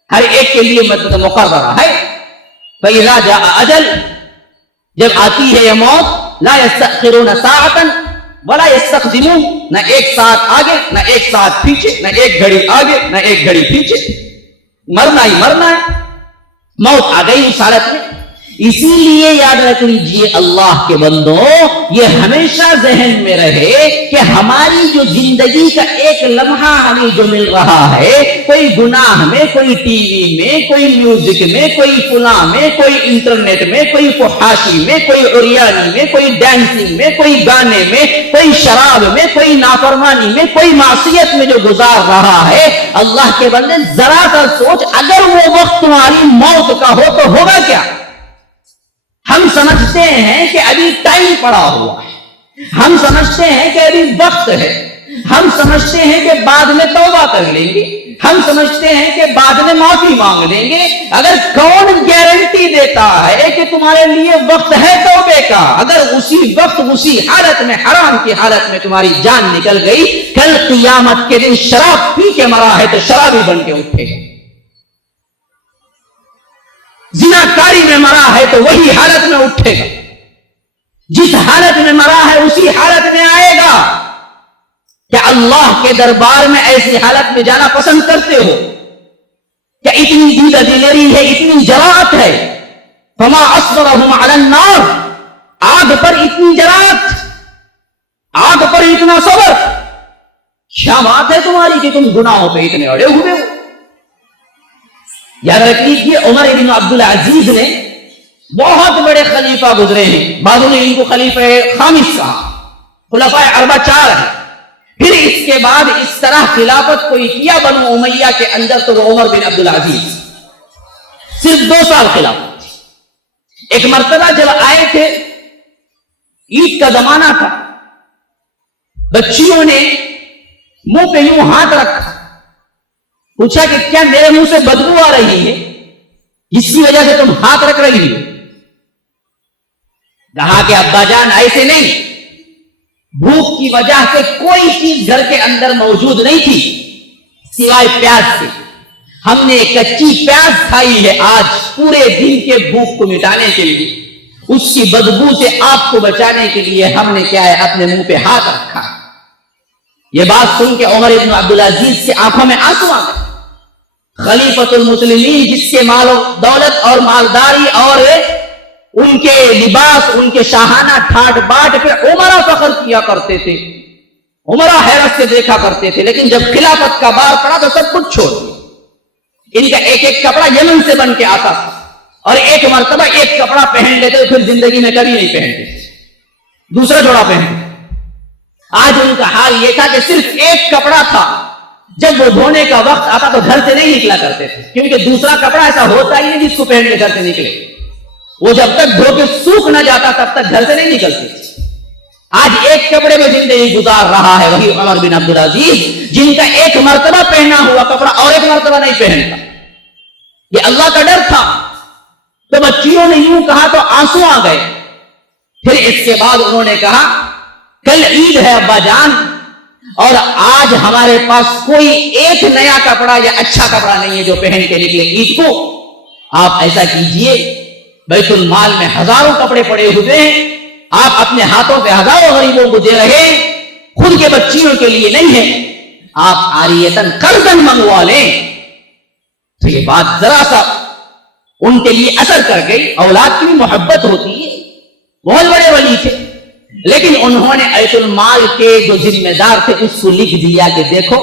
ہر ایک کے لیے مدت مقررہ ہے۔ فَإِذَا جَاءَ أَجَلٌ، جب آتی ہے یہ موت، لا يستأخرون ساعة ولا يستقدمون، نہ ایک ساتھ آگے نہ ایک ساتھ پیچھے، نہ ایک گھڑی آگے نہ ایک گھڑی پیچھے، مرنا ہی مرنا ہے، موت آ گئی اس حالت میں۔ اسی لیے یاد رکھ لیجئے اللہ کے بندوں، یہ ہمیشہ ذہن میں رہے کہ ہماری جو زندگی کا ایک لمحہ ہمیں جو مل رہا ہے، کوئی گناہ میں، کوئی ٹی وی میں، کوئی میوزک میں، کوئی فلاں میں، کوئی انٹرنیٹ میں، کوئی فحاشی میں، کوئی عریانی میں، کوئی ڈانسنگ میں، کوئی گانے میں، کوئی شراب میں، کوئی نافرمانی میں، کوئی معصیت میں جو گزار رہا ہے، اللہ کے بندے ذرا سا سوچ، اگر وہ وقت تمہاری موت کا ہو تو ہوگا کیا؟ ہم سمجھتے ہیں کہ ابھی ٹائم پڑا ہوا ہے، ہم سمجھتے ہیں کہ ابھی وقت ہے، ہم سمجھتے ہیں کہ بعد میں توبہ کر لیں گے، ہم سمجھتے ہیں کہ بعد میں معافی مانگ لیں گے۔ اگر کون گارنٹی دیتا ہے کہ تمہارے لیے وقت ہے توبے کا؟ اگر اسی وقت اسی حالت میں، حرام کی حالت میں تمہاری جان نکل گئی، کل قیامت کے دن شراب پی کے مرا ہے تو شرابی بن کے اٹھے گا، زناکاری میں مرا ہے تو وہی حالت میں اٹھے گا، جس حالت میں مرا ہے اسی حالت میں آئے گا۔ کیا اللہ کے دربار میں ایسی حالت میں جانا پسند کرتے ہو؟ کیا اتنی دل دلیری ہے، اتنی جرأت ہے فما اصبرهم على النار، آگ پر اتنی جرات، آگ پر اتنا صبر، کیا بات ہے تمہاری کہ تم گناہوں پہ اتنے اڑے ہوئے ہو؟ یاد رکھ لیجیے عمر بن عبد العزیز نے بہت بڑے خلیفہ گزرے ہیں، بعضوں نے ان کو خلیفہ خامس کہا، خلفائے اربعہ 4 ہیں۔ پھر اس کے بعد اس طرح خلافت کوئی کیا بنو امیہ کے اندر تو وہ عمر بن عبد العزیز، صرف 2 سال خلافت۔ ایک مرتبہ جب آئے تھے، عید کا زمانہ تھا، بچیوں نے منہ پہ یوں ہاتھ رکھا، پوچھا کہ کیا میرے منہ سے بدبو آ رہی ہے جس کی وجہ سے تم ہاتھ رکھ رہی ہو؟ کہا کہ ابا جان ایسے نہیں، بھوک کی وجہ سے کوئی چیز گھر کے اندر موجود نہیں تھی سوائے پیاز سے، ہم نے کچی پیاز کھائی ہے آج پورے دن کے بھوک کو مٹانے کے لیے، اس کی بدبو سے آپ کو بچانے کے لیے ہم نے کیا ہے اپنے منہ پہ ہاتھ رکھا۔ یہ بات سن کے عمر بن عبد العزیز کی آنکھوں میں آنسو آ گئے۔ خلیفۃ المسلمین جس کے مال و دولت اور مالداری اور ان کے لباس، ان کے شاہانہ ٹھاٹ باٹ پہ عمرہ فخر کیا کرتے تھے، عمرہ حیرت سے دیکھا کرتے تھے، لیکن جب خلافت کا بار پڑا تو سب کچھ چھوڑ دیا۔ ان کا ایک ایک کپڑا یمن سے بن کے آتا تھا، اور ایک مرتبہ ایک کپڑا پہن لیتے پھر زندگی میں کبھی نہیں پہنتے، دوسرا جوڑا پہنتے۔ آج ان کا حال یہ تھا کہ صرف ایک کپڑا تھا، جب وہ دھونے کا وقت آتا تو گھر سے نہیں نکلا کرتے تھے، کیونکہ دوسرا کپڑا ایسا ہوتا ہی نہیں جس کو پہن کے گھر سے نکلے، وہ جب تک دھو کے سوکھ نہ جاتا تب تک گھر سے نہیں نکلتے۔ آج ایک کپڑے میں زندگی گزار رہا ہے وہی عمر بن عبد العزیز، جن کا ایک مرتبہ پہنا ہوا کپڑا اور ایک مرتبہ نہیں پہنتا۔ یہ اللہ کا ڈر تھا، تو بچیوں نے یوں کہا تو آنسو آ گئے۔ پھر اس کے بعد انہوں نے کہا کل عید ہے ابا جان، اور آج ہمارے پاس کوئی ایک نیا کپڑا یا اچھا کپڑا نہیں ہے جو پہن کے نکلے عید کو، آپ ایسا کیجئے بیت المال میں ہزاروں کپڑے پڑے ہوئے ہیں، آپ اپنے ہاتھوں پہ ہزاروں غریبوں کو دے رہے ہیں، خود کے بچیوں کے لیے نہیں ہے، آپ عاریتاً قرضاً منگوا لیں۔ تو یہ بات ذرا سا ان کے لیے اثر کر گئی، اولاد کی بھی محبت ہوتی ہے، بہت بڑے ولی تھے، لیکن انہوں نے بیت المال کے جو ذمہ دار تھے اس کو لکھ دیا کہ دیکھو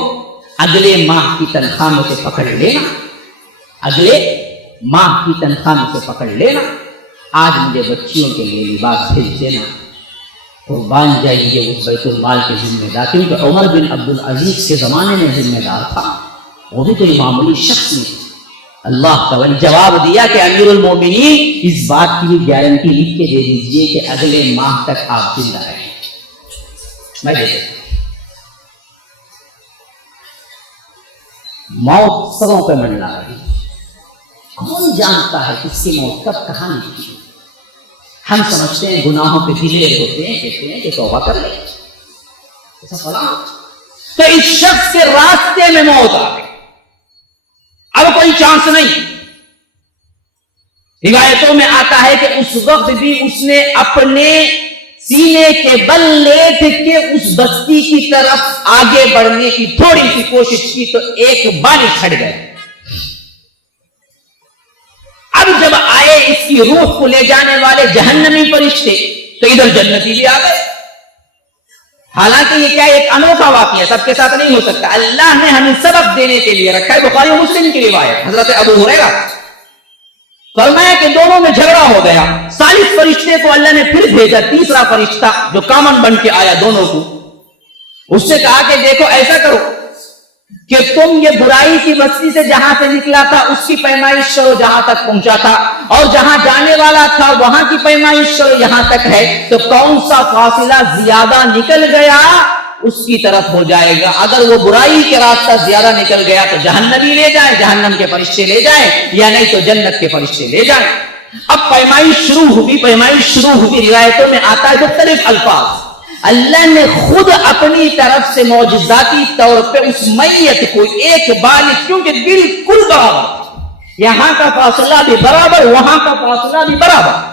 اگلے ماہ کی تنخواہ میں سے پکڑ لینا، اگلے ماہ کی تنخواہ میں سے پکڑ لینا، آج مجھے بچیوں کے لیے لباس بھیج دینا، قربان جائیے اس بیت المال کے ذمہ دار، کیونکہ عمر بن عبد العزیز کے زمانے میں ذمہ دار تھا، وہ بھی کوئی معمولی شخص نہیں۔ اللہ تعالی جواب دیا کہ امیر المومنین اس بات کی بھی گارنٹی لکھ کے دے دیجئے کہ اگلے ماہ تک آپ زندہ رہیں۔ میں دیکھتا موت سروں پہ منڈلا رہی، کون جانتا ہے کس کی موت کب کہاں نکلی؟ ہم سمجھتے ہیں گناہوں پہ دلیر ہوتے ہیں، کہتے ہیں کہ توبہ کر لیں، تو اس شخص کے راستے میں موت آ گئی، اب کوئی چانس نہیں۔ روایتوں میں آتا ہے کہ اس وقت بھی اس نے اپنے سینے کے بل لیٹ کے اس بستی کی طرف آگے بڑھنے کی تھوڑی سی کوشش کی تو ایک بارش ہٹ گئے۔ اب جب آئے اس کی روح کو لے جانے والے جہنمی فرشتے تو ادھر جنتی بھی آ گئے۔ حالانکہ یہ کیا ایک انوکھا واقعہ سب کے ساتھ نہیں ہو سکتا، اللہ نے ہمیں سبق دینے کے لیے رکھا ہے۔ بخاری و مسلم کی روایت، حضرت ابو ہریرہ فرمایا کہ دونوں میں جھگڑا ہو گیا، ثالث فرشتے کو اللہ نے پھر بھیجا، تیسرا فرشتہ جو کامن بن کے آیا دونوں کو، اس سے کہا کہ دیکھو ایسا کرو کہ تم یہ برائی کی بستی سے جہاں سے نکلا تھا اس کی پیمائش کرو جہاں تک پہنچا تھا، اور جہاں جانے والا تھا وہاں کی پیمائش کرو یہاں تک ہے، تو کون سا فاصلہ زیادہ نکل گیا اس کی طرف ہو جائے گا۔ اگر وہ برائی کے راستہ زیادہ نکل گیا تو جہنمی لے جائیں، جہنم کے فرشتے لے جائیں، یا نہیں تو جنت کے فرشتے لے جائیں۔ اب پیمائش شروع ہوئی، روایتوں میں آتا ہے مختلف الفاظ، اللہ نے خود اپنی طرف سے معجزاتی طور پہ اس میت کو ایک بالغ، کیونکہ بالکل برابر، یہاں کا فاصلہ بھی برابر وہاں کا فاصلہ بھی برابر،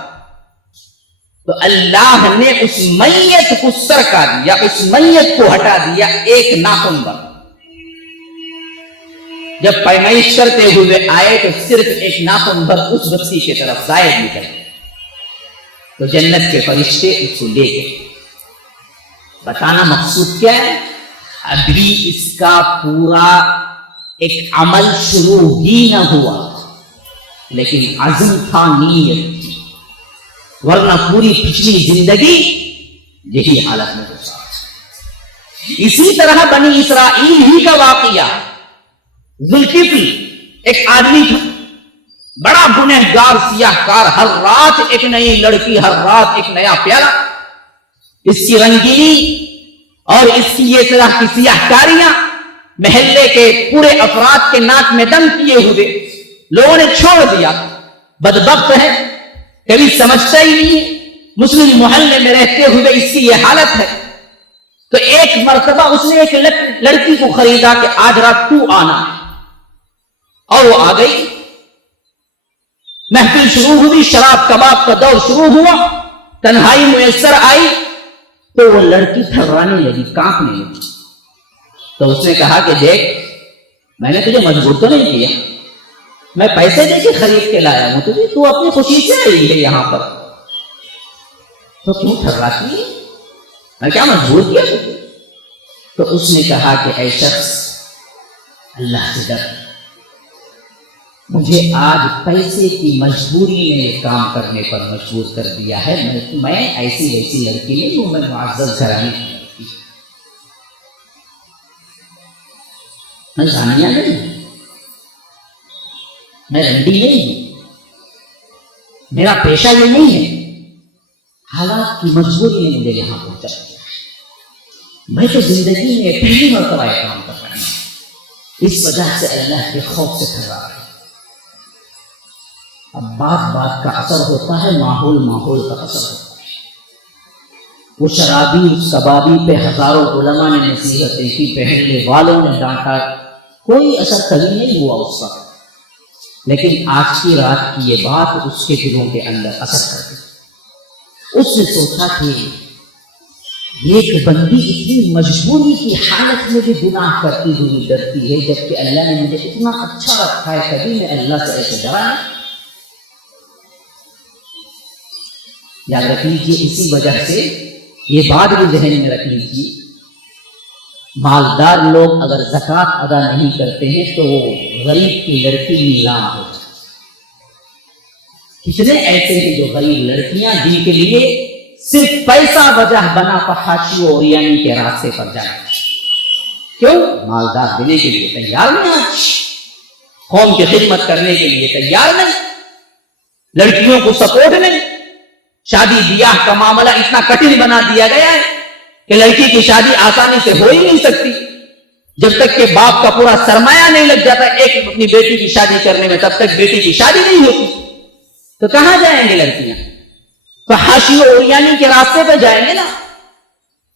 تو اللہ نے اس میت کو سرکا دیا، اس میت کو ہٹا دیا ایک ناخن پر۔ جب پیمائش کرتے ہوئے آئے تو صرف ایک ناخن بھر اس بستی کی طرف زائد نکل، تو جنت کے فرشتے اس کو لے گئے۔ بتانا مقصود کیا ہے؟ ابھی اس کا پورا ایک عمل شروع ہی نہ ہوا، لیکن عزم تھا، نیت تھی، ورنہ پوری پچھلی زندگی یہی حالت میں گزارا۔ اسی طرح بنی اسرائیل ہی کا واقعہ، ذوالکفل ایک آدمی تھا، بڑا گنہگار سیاہ کار، ہر رات ایک نئی لڑکی، ہر رات ایک نیا پیالہ، اس کی رنگینی اور اس کی یہ طرح کی سیاہ کاریاں محلے کے پورے افراد کے ناک میں دم کیے ہوئے لوگوں نے چھوڑ دیا۔ بدبخت ہے، کبھی سمجھتا ہی نہیں ہے، مسلم محلے میں رہتے ہوئے اس کی یہ حالت ہے۔ تو ایک مرتبہ اس نے ایک لڑکی کو خریدا کہ آج رات تو آنا ہے، اور وہ آ گئی۔ محفل شروع ہوئی، شراب کباب کا دور شروع ہوا، تنہائی میسر آئی تو وہ لڑکی تھرانے لگی، کانپنے لگی۔ تو اس نے کہا کہ دیکھ، میں نے تجھے مجبور تو نہیں کیا، میں پیسے دے کے خرید کے لایا ہوں تجھے، تو اپنی خوشی سے آئی ہے یہاں پر، تو کیوں تھراتی ہے؟ میں کیا مجبور کیا تجھے؟ تو اس نے کہا کہ اے شخص، اللہ سے ڈر، مجھے آج پیسے کی مجبوری نے یہ کام کرنے پر مجبور کر دیا ہے، میں ایسی لڑکی نہیں ہوں، میں معزز گھرانے کی لڑکی، میں زانیہ نہیں ہوں، میں رنڈی نہیں ہوں، میرا پیشہ یہ نہیں ہے، حالات کی مجبوری نے مجھے یہاں پہنچا دیا، میں تو زندگی میں پہلی مرتبہ یہ کام کر رہا ہوں، اس وجہ سے اللہ کے خوف سے تھر رہا ہے۔ اب بات کا اثر ہوتا ہے، ماحول کا اثر ہوتا ہے۔ وہ شرابی، اس کبابی پہ ہزاروں علماء نے نصیحتیں کی، پہننے والوں نے ڈانٹا، کوئی اثر کبھی نہیں ہوا اس کا، لیکن آج کی رات کی یہ بات اس کے دلوں کے اندر اثر کر گئی۔ اس نے سوچا کہ ایک بندی اتنی مجبوری کی حالت میں بھی گناہ کرتی ہوئی ڈرتی ہے، جبکہ اللہ نے مجھے اتنا اچھا رکھا ہے، کبھی میں اللہ سے ایسے ڈرا نہیں۔ یاد رکھ لیجیے، اسی وجہ سے یہ بات بھی ذہن میں رکھ لیجیے، مالدار لوگ اگر زکوٰۃ ادا نہیں کرتے ہیں تو وہ غریب کی لڑکی نیلام ہو جاتی۔ کتنے ایسے ہیں جو غریب لڑکیاں جن کے لیے صرف پیسہ وجہ بنا فحاشی و عریانی کے راستے پر جائیں، کیوں؟ مالدار دینے کے لیے تیار نہیں، آج قوم کی خدمت کرنے کے لیے تیار نہیں، لڑکیوں کو سپورٹ نہیں۔ شادی بیاہ کا معاملہ اتنا کٹھن بنا دیا گیا ہے کہ لڑکی کی شادی آسانی سے ہو ہی نہیں سکتی جب تک کہ باپ کا پورا سرمایہ نہیں لگ جاتا ایک اپنی بیٹی کی شادی کرنے میں، تب تک بیٹی کی شادی نہیں ہوتی۔ تو کہاں جائیں گے لڑکیاں؟ فحاشی و عریانی کے راستے پہ جائیں گے نا۔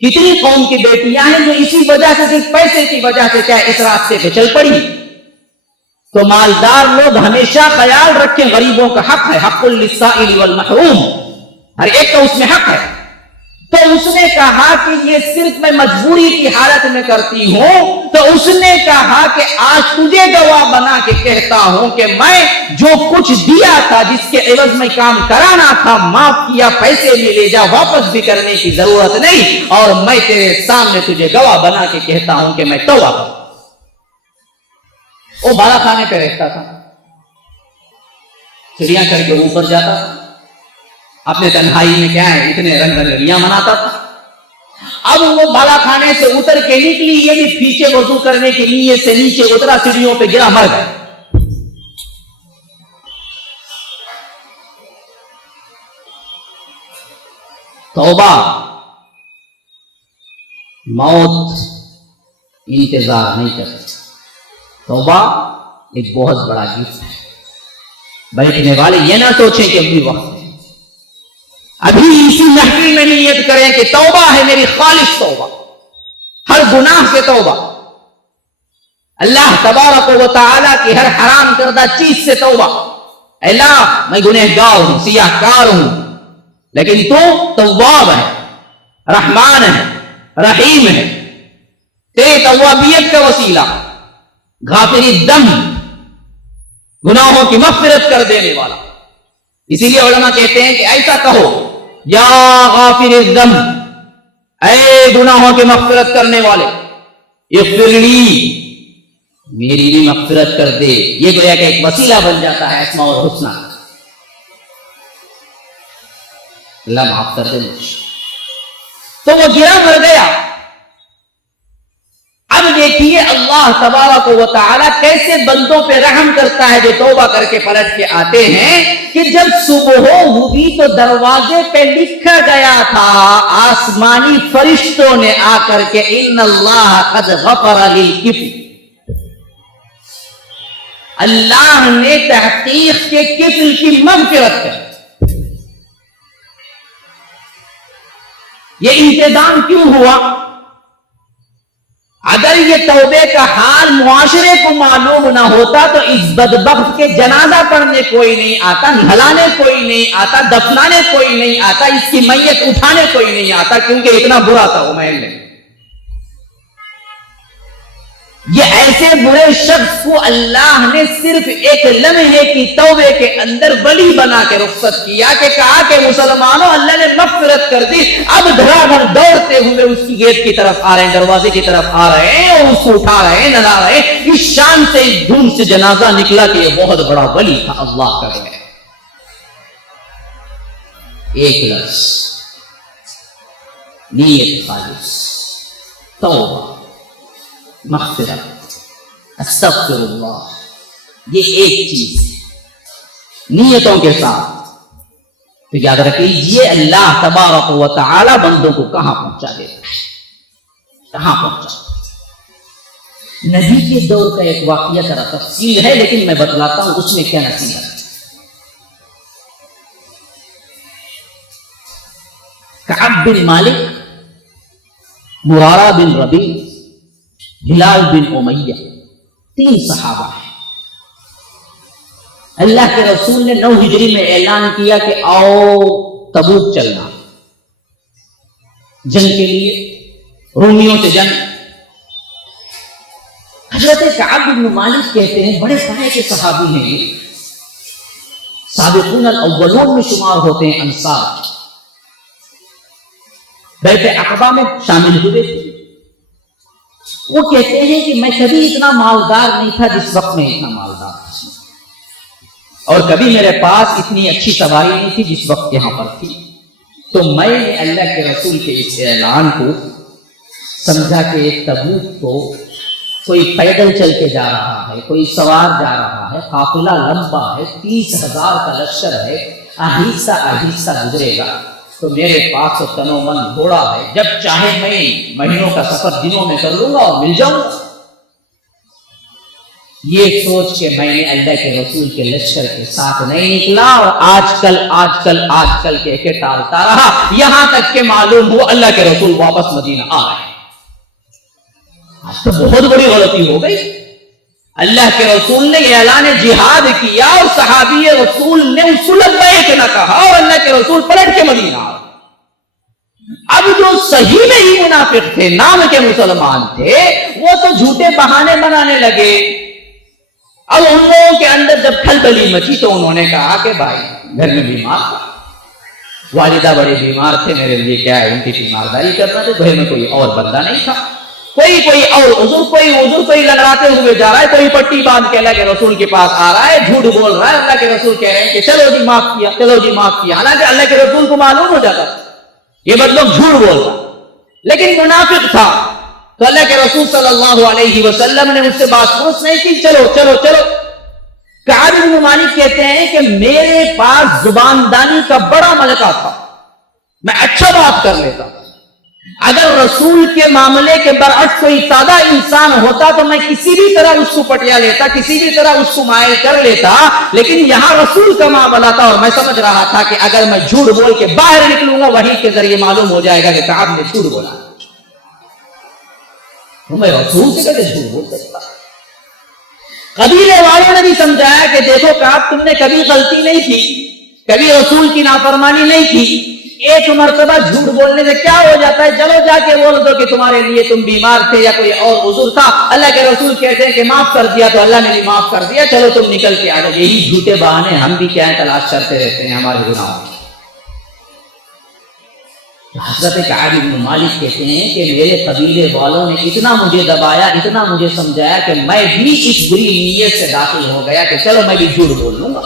کتنی قوم کی بیٹیاں ہیں جو اسی وجہ سے، صرف پیسے کی وجہ سے کیا اس راستے پہ چل پڑی۔ تو مالدار لوگ ہمیشہ خیال رکھیں، غریبوں کا حق ہے، حق للسائل والمحروم، ہر ایک کا اس میں حق ہے۔ تو اس نے کہا کہ یہ صرف میں مجبوری کی حالت میں کرتی ہوں، تو اس نے کہا کہ آج تجھے گواہ بنا کے کہتا ہوں کہ میں جو کچھ دیا تھا، جس کے عوض میں کام کرانا تھا، معاف کیا، پیسے بھی لے جا، واپس بھی کرنے کی ضرورت نہیں، اور میں تیرے سامنے تجھے گواہ بنا کے کہتا ہوں کہ میں توبہ کروں۔ وہ بالا خانے پہ رہتا تھا، چڑیاں کر کے اوپر جاتا تھا، اپنے تنہائی میں کیا ہے اتنے رنگ رنگیاں مناتا تھا۔ اب وہ بالا خانے سے اتر کے نکلی، یہ بھی پیچھے وضو کرنے کے لیے سے نیچے اترا، سیڑھیوں پہ گرا، مر گیا۔ توبہ، موت انتظار نہیں کرتی، توبہ ایک بہت بڑا گفٹ ہے۔ بیٹھنے والے یہ نہ سوچیں کہ ابھی وقت ہے، ابھی اسی محفل میں نیت کریں کہ توبہ ہے میری خالص توبہ، ہر گناہ سے توبہ، اللہ تبارک و تعالیٰ کی ہر حرام کردہ چیز سے توبہ۔ اللہ میں گنہگار ہوں، سیاہ کار ہوں، لیکن تو تواب ہے، رحمان ہے، رحیم ہے، تیری توابیت کا وسیلہ غافر الذنب، گناہوں کی مغفرت کر دینے والا. اسی لیے علماء کہتے ہیں کہ ایسا کہو، یا غافر الذنب، اے گناہوں کی مغفرت کرنے والے، اغفر لی، میری بھی مغفرت کر دے. یہ گویا کہ ایک وسیلہ بن جاتا ہے اسماء الحسنی. اللہ معاف کر دے مجھے. تو وہ گرا مر گیا. اب دیکھیے اللہ تبارک و تعالی کیسے بندوں پہ رحم کرتا ہے جو توبہ کر کے پلٹ کے آتے ہیں، کہ جب صبح ہوئی تو دروازے پہ لکھا گیا تھا آسمانی فرشتوں نے آ کر کے ان اللہ قد غفر للکفل، اللہ نے تحقیق کے کفل کی مغفرت کر. یہ انتظام کیوں ہوا؟ اگر یہ توبے کا حال معاشرے کو معلوم نہ ہوتا تو اس بدبخت کے جنازہ پڑھنے کوئی نہیں آتا، نہلانے کوئی نہیں آتا، دفنانے کوئی نہیں آتا، اس کی میت اٹھانے کوئی نہیں آتا، کیونکہ اتنا برا تھا وہ محل میں. یہ ایسے برے شخص کو اللہ نے صرف ایک لمحے کی توبے کے اندر ولی بنا کے رخصت کیا، کہ کہا کہ مسلمانوں اللہ نے مغفرت کر دی. اب دھڑا دھڑ دوڑتے ہوئے اس کی گیٹ کی طرف آ رہے ہیں، دروازے کی طرف آ رہے ہیں اور اس کو اٹھا رہے ہیں، نلا رہے ہیں. اس شان سے اس دھن سے جنازہ نکلا کہ یہ بہت بڑا ولی تھا اللہ کا. ہے ایک لفظ نیت خالص، توبہ، مغفرت، استغفر اللہ، یہ ایک چیز ہے نیتوں کے ساتھ. تو یاد رکھ لیجیے اللہ تبارک و تعالی بندوں کو کہاں پہنچا دیتا ہے، کہاں پہنچا. نبی کے دور کا ایک واقعہ ذرا تفصیل ہے لیکن میں بتلاتا ہوں اس میں کیا نصیحت ہے. کعب بن مالک، مرارہ بن ربیع، ہلال بن امیہ، 3 صحابہ ہیں. اللہ کے رسول نے 9 ہجری میں اعلان کیا کہ آؤ تبوک چلنا جنگ کے لیے، رومیوں سے جنگ. حضرت کعب بن مالک کہتے ہیں بڑے بڑے کے صحابی ہیں، یہ سابقون الاولون میں شمار ہوتے ہیں، انصار بیعت عقبہ میں شامل ہوئے تھے. وہ کہتے ہیں کہ میں کبھی اتنا مالدار نہیں تھا جس وقت میں اتنا مالدار تھا، اور کبھی میرے پاس اتنی اچھی سواری نہیں تھی جس وقت یہاں پر تھی. تو میں نے اللہ کے رسول کے اس اعلان کو سمجھا کہ ایک تبوک کو کوئی پیدل چل کے جا رہا ہے، کوئی سوار جا رہا ہے، قافلہ لمبا ہے، 30,000 کا لشکر ہے، آہستہ آہستہ گزرے گا. تو میرے پاس تو تنو من گھوڑا ہے، جب چاہے میں مہینوں کا سفر دنوں میں کر لوں گا اور مل جاؤں گا. یہ سوچ کے میں نے اللہ کے رسول کے لشکر کے ساتھ نہیں نکلا اور آج کل کے ٹالتا رہا، یہاں تک کہ معلوم ہو اللہ کے رسول واپس مدینہ آ رہے ہیں. آج تو بہت بڑی غلطی ہو گئی. اللہ کے رسول نے اعلان جہاد کیا اور صحابی رسول نے اس لبیک نہ کہا اور اللہ کے رسول پلٹ کے مدینہ آ. اب جو صحیح میں ہی منافق تھے، نام کے مسلمان تھے، وہ تو جھوٹے بہانے بنانے لگے. اب ان لوگوں کے اندر جب کھلبلی مچی تو انہوں نے کہا کہ بھائی گھر میں بیمار تھا، والدہ بڑے بیمار تھے، میرے لیے کیا ہے ان کی تیمارداری کرنا تھا، گھر میں کوئی اور بندہ نہیں تھا. کوئی اور عذر کوئی لگاتے ہوئے جا رہا ہے، کوئی پٹی باندھ کے اللہ کے رسول کے پاس آ رہا ہے، جھوٹ بول رہا ہے. اللہ کے رسول کہہ رہے ہیں کہ چلو جی معاف کیا، چلو جی معاف کیا. حالانکہ اللہ کے رسول کو معلوم ہو جاتا یہ مطلب جھوٹ بول رہا لیکن منافق تھا. تو اللہ کے رسول صلی اللہ علیہ وسلم نے اس سے بات پوچھ نہیں کی، چلو چلو چلو. کعب بن مالک کہتے ہیں کہ میرے پاس زبان دانی کا بڑا ملکہ تھا، میں اچھا بات کر لیتا. اگر رسول کے معاملے کے برعکس کوئی سادہ انسان ہوتا تو میں کسی بھی طرح اس کو پٹیا لیتا، کسی بھی طرح اس کو مائل کر لیتا. لیکن یہاں رسول کا معاملہ تھا اور میں سمجھ رہا تھا کہ اگر میں جھوٹ بول کے باہر نکلوں گا وحی کے ذریعے معلوم ہو جائے گا کہ کعب نے جھوٹ بولا. میں رسول سے کیسے جھوٹ بول سکتا؟ قبیلے والوں نے بھی سمجھایا کہ دیکھو کعب تم نے کبھی غلطی نہیں کی، کبھی رسول کی نافرمانی نہیں کی، ایک مرتبہ جھوٹ بولنے سے کیا ہو جاتا ہے؟ چلو جا کے بول دو کہ تمہارے لیے تم بیمار تھے یا کوئی اور عذر تھا، اللہ کے رسول کہتے ہیں کہ معاف کر دیا تو اللہ نے بھی معاف کر دیا، چلو تم نکل کے آ جاؤ۔ یہی جھوٹے بہانے ہم بھی کیا تلاش کرتے رہتے ہیں ہمارے گناہوں میں۔ حضرت کعب بن مالک کہتے ہیں کہ میرے قبیلے والوں نے اتنا مجھے دبایا، اتنا مجھے سمجھایا کہ میں بھی اس بری نیت سے داخل ہو گیا کہ چلو میں بھی جھوٹ بول لوں گا،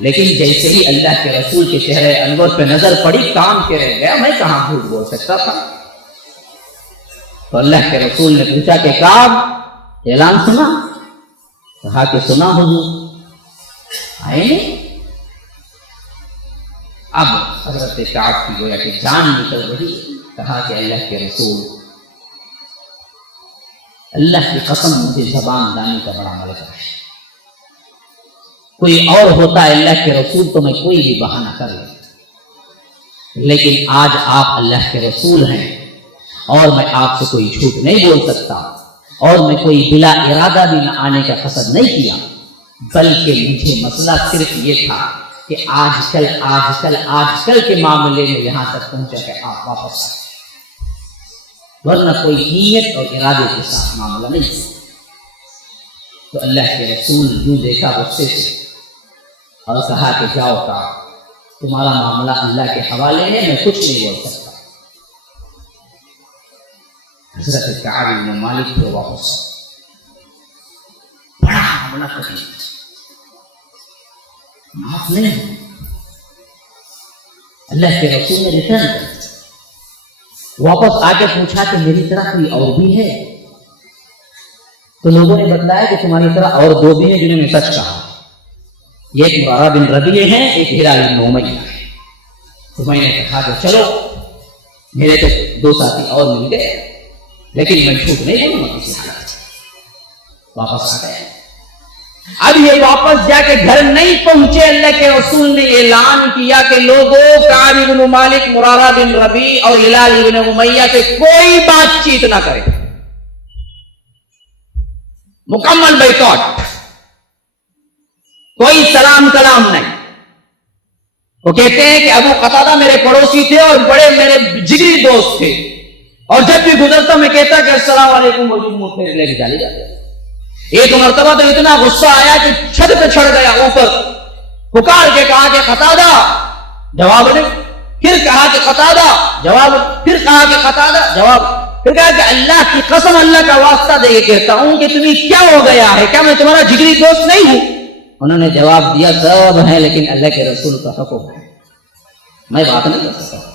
لیکن جیسے ہی اللہ کے رسول کے چہرے انور پہ نظر پڑی کام کے رہ گیا، میں کہاں جھوٹ بول سکتا تھا۔ تو اللہ کے رسول نے پوچھا کہ کعب اعلان سنا؟ کہا کہ سنا حضور۔ آئے نہیں؟ اب حضرت کعب کی گویا کہ جان نکل رہی، کہا کہ اللہ کے رسول، اللہ کی قسم مجھے زبان دانی کا بڑا ملکہ ہے، کوئی اور ہوتا ہے اللہ کے رسول تو میں کوئی بھی بہانہ کر لوں، لیکن آج آپ اللہ کے رسول ہیں اور میں آپ سے کوئی جھوٹ نہیں بول سکتا، اور میں کوئی بلا ارادہ بھی نہ آنے کا قصد نہیں کیا، بلکہ مجھے مسئلہ صرف یہ تھا کہ آج کل کے معاملے میں یہاں تک پہنچا کہ آپ واپس آئے، ورنہ کوئی نیت اور ارادے کے ساتھ معاملہ نہیں تھا۔ تو اللہ کے رسول یوں دیکھا غصے سے اور کہا کہ جاؤ کا تمہارا معاملہ اللہ کے حوالے ہے، میں کچھ نہیں بول سکتا۔ حضرت کعب بن مالک کو واپس بڑا معاملہ کر دیا، معاف نہیں۔ اللہ کے رسول نے ریٹرن کر واپس آ کے پوچھا کہ میری طرح کوئی اور بھی ہے؟ تو لوگوں نے بتلایا کہ تمہاری طرح اور دو بھی ہیں جنہوں نے سچ کہا، ایک مرارہ بن ربیع ہے، ایک ہلال بن امیہ ہے۔ تو میں نے کہا کہ چلو میرے تو دو ساتھی اور مل گئے، لیکن میں جھوٹ نہیں بولوں گا کسی حالت سے۔ واپس آ گئے۔ اب یہ واپس جا کے گھر نہیں پہنچے، اللہ کے رسول نے اعلان کیا کہ لوگوں کعب بن مالک، مرارہ بن ربیع اور ہلال بن امیہ سے کوئی بات چیت نہ کرے، مکمل بائیکاٹ، کوئی سلام کلام نہیں۔ وہ کہتے ہیں کہ ابو قتادہ میرے پڑوسی تھے اور بڑے میرے جگری دوست تھے، اور جب بھی گزرتا میں کہتا کہ السلام علیکم، وہ منہ پھیر لے کے چلے جاتے۔ ایک مرتبہ تو اتنا غصہ آیا کہ چھت پہ چڑھ گیا اوپر، پکار کے کہا کہ قتادہ، جواب نہیں، پھر کہا کہ قتادہ، جواب، پھر کہا کہ قتادہ، جواب، پھر کہا کہ اللہ کی قسم، اللہ کا واسطہ دے کے کہتا ہوں کہ تمہیں کیا ہو گیا ہے، کیا میں تمہارا جگری دوست نہیں ہوں؟ انہوں نے جواب دیا سب ہے، لیکن اللہ کے رسول کا حکم ہے، میں بات نہیں کر سکتا۔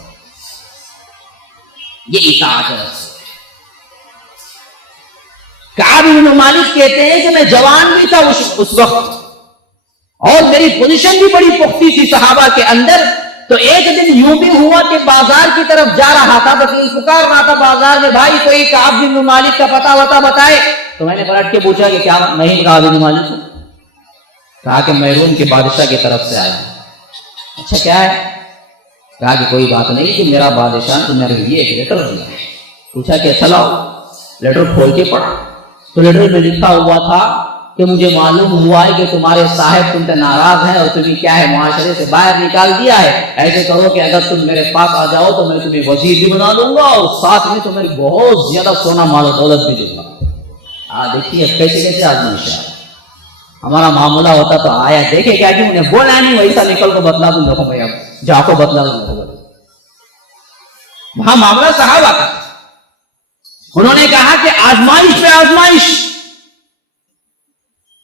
یہ اطاعت ہے۔ کعب بن مالک کہتے ہیں کہ میں جوان بھی تھا اس وقت، اور میری پوزیشن بھی بڑی پختی تھی صحابہ کے اندر۔ تو ایک دن یوں بھی ہوا کہ بازار کی طرف جا رہا تھا، بس پکار رہا تھا بازار میں، بھائی کوئی کعب بن مالک کا پتہ وتا بتائے۔ تو میں نے پلٹ کے پوچھا کہ کیا میں ہی کعب بن مالک ہوں؟ کہا کہ میں روم کے بادشاہ کی طرف سے آیا ہوں۔ اچھا کیا ہے؟ کہا کہ کوئی بات نہیں، کہ میرا بادشاہ تو میرے لیے ایک لیٹر دیا ہے۔ پوچھا کہ اچھا لاؤ، لیٹر کھول کے پڑھا تو لیٹر میں لکھا ہوا تھا کہ مجھے معلوم ہوا ہے کہ تمہارے صاحب تم سے ناراض ہیں اور تمہیں کیا ہے معاشرے سے باہر نکال دیا ہے، ایسے کرو کہ اگر تم میرے پاس آ جاؤ تو میں تمہیں وزیر بھی بنا دوں گا اور ساتھ میں تمہیں بہت زیادہ سونا مال و دولت بھی دوں گا۔ دیکھیے کیسے کیسے آدمی ہے، ہمارا معاملہ ہوتا تو آیا دیکھے کیا کہ انہیں بولا نہیں، ویسا نکل کو بدلا دوں دیکھو بھائی، اب جا کو بدلا دوں۔ وہاں معاملہ صحابہ کا، انہوں نے کہا کہ آزمائش پہ آزمائش،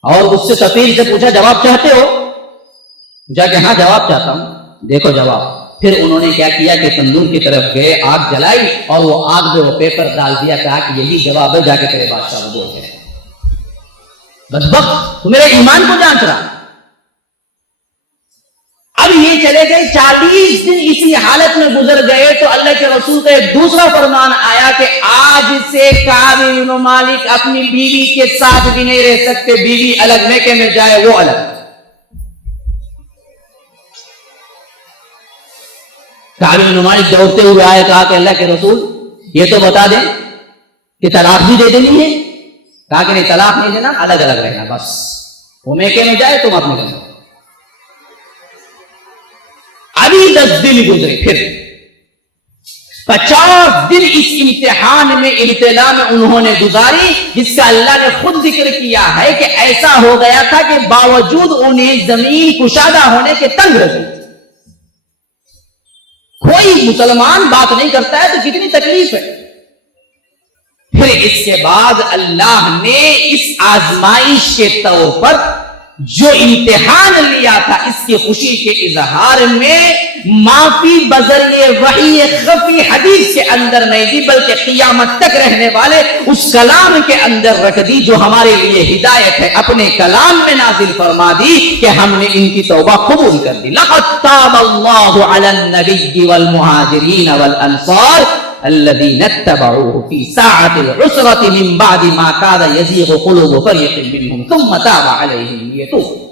اور اس سے سفیر سے پوچھا جواب چاہتے ہو؟ جا کہ ہاں جواب چاہتا ہوں، دیکھو جواب۔ پھر انہوں نے کیا کیا کہ تندور کی طرف گئے، آگ جلائی اور وہ آگ میں وہ پیپر ڈال دیا، کہا کہ یہی جواب ہے، جا کے تیرے بادشاہ کو بول دے۔ بدبخت، تو میرے ایمان کو جانچ رہا۔ اب یہ چلے گئے 40 دن اسی حالت میں گزر گئے، تو اللہ کے رسول کا ایک دوسرا فرمان آیا کہ آج سے کعب بن مالک اپنی بیوی کے ساتھ بھی نہیں رہ سکتے، بیوی الگ میکے میں جائے وہ الگ۔ کعب بن مالک دوڑتے ہوئے آئے، کہا کہ اللہ کے رسول یہ تو بتا دیں کہ طلاق بھی دے دینی ہے؟ کہا کہ نہیں، طلاق نہیں دینا، الگ الگ رہنا، بس وہ میکے میں جائے تم اپنے گھر۔ ابھی 10 دن گزرے، پھر 50 دن اس امتحان میں، ابتلا میں انہوں نے گزاری، جس کا اللہ نے خود ذکر کیا ہے کہ ایسا ہو گیا تھا کہ باوجود انہیں زمین کشادہ ہونے کے تنگ رہے۔ کوئی مسلمان بات نہیں کرتا ہے تو کتنی تکلیف ہے۔ پھر اس کے بعد اللہ نے اس آزمائش کے طور پر جو امتحان لیا تھا، اس کی خوشی کے اظہار میں معافی بذریعہ وحی خفی حدیث کے اندر نہیں دی، بلکہ قیامت تک رہنے والے اس کلام کے اندر رکھ دی جو ہمارے لیے ہدایت ہے۔ اپنے کلام میں نازل فرما دی کہ ہم نے ان کی توبہ قبول کر دی۔ لقد تاب اللہ علی النبی والمہاجرین والانصار الذين اتبعوه في ساعة العسرة من بعد ما كاد يزيغ قلوب فريق منهم ثم تاب عليهم ليتوبوا۔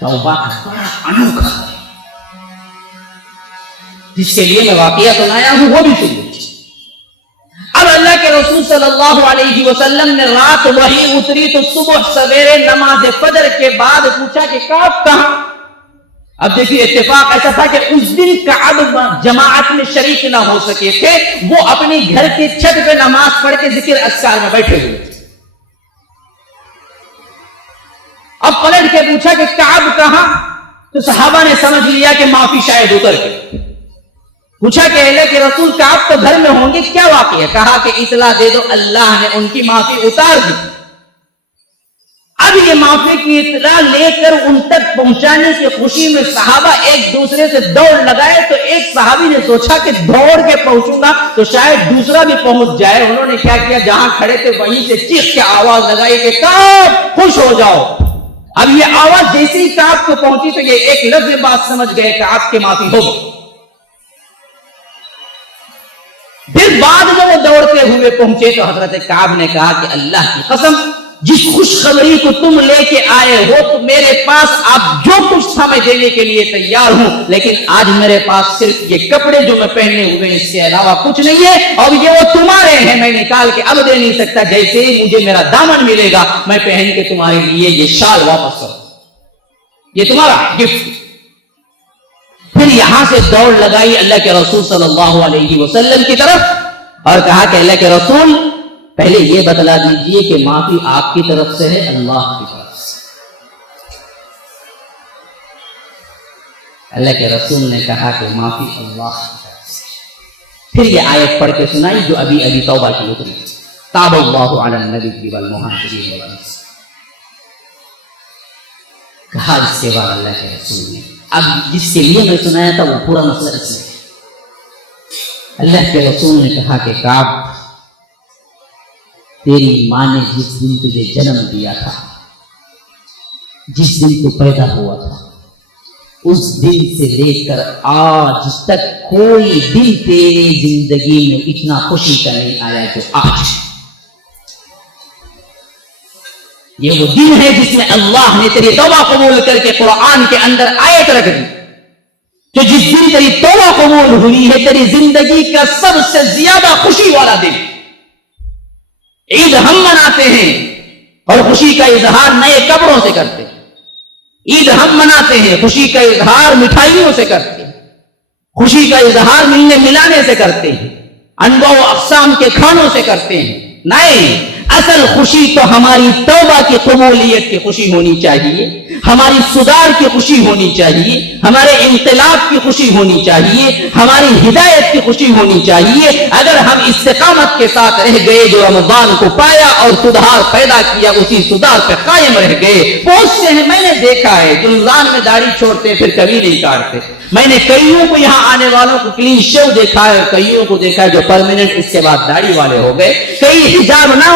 توبہ کا بڑا انوکھا جس کے لیے میں واقعہ سنایا ہوں وہ بھی سنیے۔ اب اللہ کے رسول صلی اللہ علیہ وسلم نے رات وحی اتری تو صبح سویرے نماز فجر کے بعد پوچھا کہ کعب کہاں؟ اب دیکھیے اتفاق ایسا تھا کہ اس دن کعب جماعت میں شریک نہ ہو سکے تھے، وہ اپنی گھر کی چھت پہ نماز پڑھ کے ذکر اذکار میں بیٹھے ہوئے تھے۔ اب پلٹ کے پوچھا کہ کعب کہاں؟ تو صحابہ نے سمجھ لیا کہ معافی شاید اتر گئی۔ پوچھا کہ اللہ کے رسول کعب تو گھر میں ہوں گے، کیا واقعہ؟ کہا کہ اطلاع دے دو اللہ نے ان کی معافی اتار دی۔ اب یہ معافی کی اطلاع لے کر ان تک پہنچانے کی خوشی میں صحابہ ایک دوسرے سے دوڑ لگائے، تو ایک صحابی نے سوچا کہ دوڑ کے پہنچوں گا تو شاید دوسرا بھی پہنچ جائے۔ انہوں نے کیا کیا، جہاں کھڑے تھے وہیں سے چیخ کے آواز لگائی کہ کعب خوش ہو جاؤ۔ اب یہ آواز جیسے ہی کعب کو پہنچی تو یہ ایک لفظ بات سمجھ گئے، کعب کی معافی ہو گئی۔ پھر بعد میں وہ دوڑتے ہوئے پہنچے تو حضرت کعب نے کہا کہ اللہ کی قسم، جس خوشخبری کو تم لے کے آئے ہو تو میرے پاس آپ جو کچھ تھا میں دینے کے لیے تیار ہوں، لیکن آج میرے پاس صرف یہ کپڑے جو میں پہنے ہوئے ہیں، اس کے علاوہ کچھ نہیں ہے، اور یہ وہ تمہارے ہیں، میں نکال کے اب دے نہیں سکتا۔ جیسے ہی مجھے میرا دامن ملے گا میں پہن کے تمہارے لیے یہ شال واپس کروں، یہ تمہارا گفٹ۔ پھر یہاں سے دوڑ لگائی اللہ کے رسول صلی اللہ علیہ وسلم کی طرف اور کہا کہ اللہ کے رسول پہلے یہ بتلا دیجئے کہ معافی آپ کی طرف سے ہے اللہ کی طرف سے؟ اللہ کے رسول نے کہا کہ معافی اللہ کی طرف سے۔ پھر یہ آیت پڑھ کے سنائی جو ابھی توبہ کی اتری، تاب اللہ علی النبی والمہاجرین والانصار۔ کہا اس کے بعد اللہ کے رسول نے، اب جس کے لیے میں سنایا تھا وہ پورا مسئلہ اس میں، اللہ کے رسول نے کہا کہ کعب، تیری ماں نے جس دن تجھے جنم دیا تھا، جس دن تو پیدا ہوا تھا، اس دن سے لے کر آج تک کوئی دن تیری زندگی میں اتنا خوشی کا نہیں آیا جو آج۔ یہ وہ دن ہے جس میں اللہ نے تیری توبہ قبول کر کے قرآن کے اندر آیت رکھ دی، تو جس دن تیری توبہ قبول ہوئی ہے تیری زندگی کا سب سے زیادہ خوشی والا دن۔ عید ہم مناتے ہیں اور خوشی کا اظہار نئے کپڑوں سے کرتے ہیں، عید ہم مناتے ہیں، خوشی کا اظہار مٹھائیوں سے کرتے ہیں، خوشی کا اظہار ملنے ملانے سے کرتے ہیں، انواع و اقسام کے کھانوں سے کرتے ہیں۔ نہیں، اصل خوشی تو ہماری توبہ کی قبولیت کی خوشی ہونی چاہیے، ہماری سدھار کی خوشی ہونی چاہیے، ہمارے انقلاب کی خوشی ہونی چاہیے، ہماری ہدایت کی خوشی ہونی چاہیے۔ اگر ہم استقامت کے ساتھ رہ گئے، جو رمضان کو پایا اور سدھار پیدا کیا اسی سدھار پہ قائم رہ گئے۔ بہت سے ہیں، میں نے دیکھا ہے، جو رمضان میں داڑھی چھوڑتے پھر کبھی نہیں کاٹتے۔ میں نے کئیوں کو یہاں آنے والوں کو کلین شیو دیکھا ہے، کئیوں کو دیکھا ہے جو پرماننٹ اس کے بعد داڑھی والے ہو گئے، کئی حجاب نہ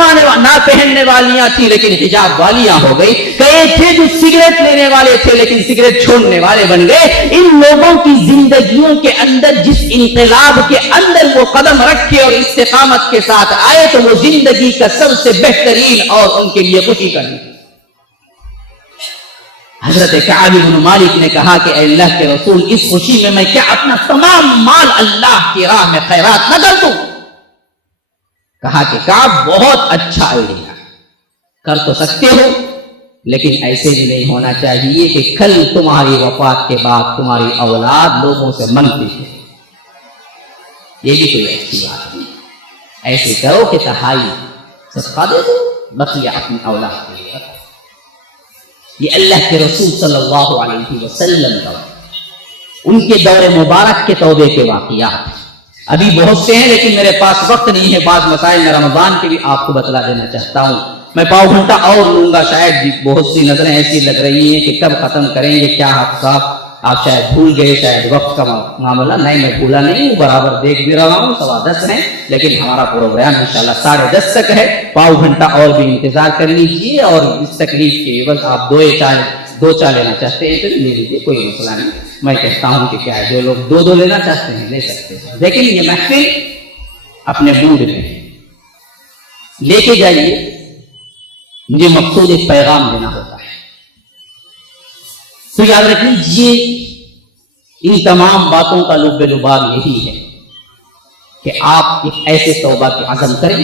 پہننے والیاں تھی لیکن حجاب والیاں ہو گئی، کئی تھے جو سگریٹ لینے والے تھے لیکن سگریٹ چھوڑنے والے بن گئے۔ ان لوگوں کی زندگیوں کے اندر جس انقلاب کے اندر وہ قدم رکھے اور استقامت کے ساتھ آئے تو وہ زندگی کا سب سے بہترین اور ان کے لیے خوشی کا دن۔ حضرت کعب بن مالک نے کہا کہ اے اللہ کے رسول، اس خوشی میں کیا اپنا تمام مال اللہ کی راہ میں خیرات نہ کر دوں؟ کہا کہ کعب بہت اچھا آئیڈیا، کر تو سکتے ہو لیکن ایسے بھی نہیں ہونا چاہیے کہ کل تمہاری وفات کے بعد تمہاری اولاد لوگوں سے منگتی ہے، یہ بھی کوئی اچھی بات نہیں۔ ایسے کرو کہ تہائی صدقہ دے دو، بقیہ اپنی اولاد کے لیے رکھو۔ یہ اللہ کے رسول صلی اللہ علیہ وسلم کا ان کے دور مبارک کے توبے کے واقعات ابھی بہت سے ہیں، لیکن میرے پاس وقت نہیں ہے۔ بعض مسائل میں رمضان کے بھی آپ کو بتلا دینا چاہتا ہوں۔ میں پاؤ گھنٹہ اور لوں گا، شاید بھی بہت سی نظریں ایسی لگ رہی ہیں کہ کب ختم کریں گے، کیا حادثات آپ شاید بھول گئے، شاید وقت کا معاملہ۔ نہیں، میں بھولا نہیں ہوں، برابر دیکھ بھی رہا ہوں، 10:15 ہیں، لیکن ہمارا پروگرام انشاءاللہ 10:30 تک ہے۔ پاؤ گھنٹہ اور بھی انتظار کر لیجیے، اور اس تکلیف کے عوض آپ دو چائے لینا چاہتے ہیں تو لے لیجیے، کوئی مسئلہ نہیں۔ میں کہتا ہوں کہ کیا ہے، جو لوگ دو لینا چاہتے ہیں لے سکتے ہیں، لیکن یہ محفل اپنے موڈ میں لے کے جائیے۔ مجھے مقصود ایک پیغام دینا ہوتا ہے، تو یاد رکھ لیجیے ان تمام باتوں کا لب لباب یہی ہے کہ آپ ایک ایسے توبہ کے عزم کریں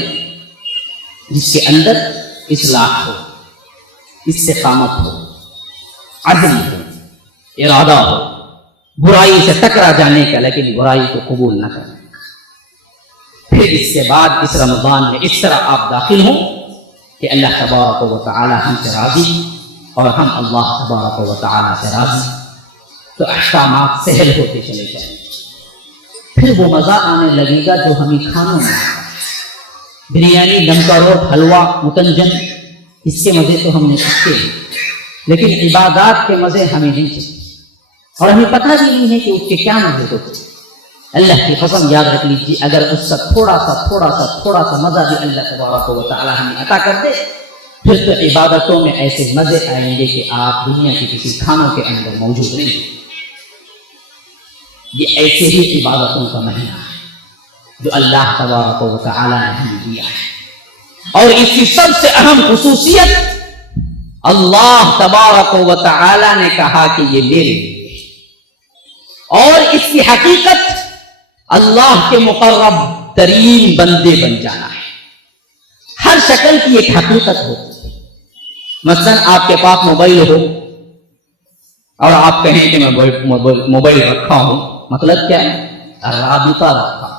جس کے اندر اصلاح ہو، استقامت ہو، عزم ہو، ارادہ ہو، برائی سے ٹکرا جانے کا، لیکن برائی کو قبول نہ کریں۔ پھر اس کے بعد اس رمضان میں اس طرح آپ داخل ہوں کہ اللہ تبارک و تعالی ہم سے راضی اور ہم اللہ تبارک و تعالی سے راضی، تو احکامات سہل ہوتے چلے جائیں۔ پھر وہ مزہ آنے لگے گا جو ہمیں کھانوں میں آتا ہے۔ بریانی، دم کا روٹ، حلوہ، متنجن، اس کے مزے تو ہم نے چکے ہیں، لیکن عبادات کے مزے ہمیں نہیں چکے، اور ہمیں پتہ بھی نہیں ہے کہ اس کے کیا مزے ہوتے۔ اللہ کی قسم یاد رکھ لیجیے، اگر اس کا تھوڑا سا مزہ بھی اللہ تبارک و تعالی ہمیں عطا کر دے، پھر تو عبادتوں میں ایسے مزے آئیں گے کہ آپ دنیا کے کسی کھانوں کے اندر موجود نہیں۔ یہ ایسے ہی عبادتوں کا مہینہ ہے جو اللہ تبارک و تعالی نے ہمیں دیا ہے، اور اس کی سب سے اہم خصوصیت اللہ تبارک و تعالی نے کہا کہ یہ میرے لیے، اور اس کی حقیقت اللہ کے مقرب ترین بندے بن جانا ہے۔ ہر شکل کی ایک حقیقت ہوتی ہے۔ مثلا آپ کے پاس موبائل ہو اور آپ کہیں کہ میں موبائل رکھا ہوں، مطلب کیا ہے؟ رابطہ رکھا،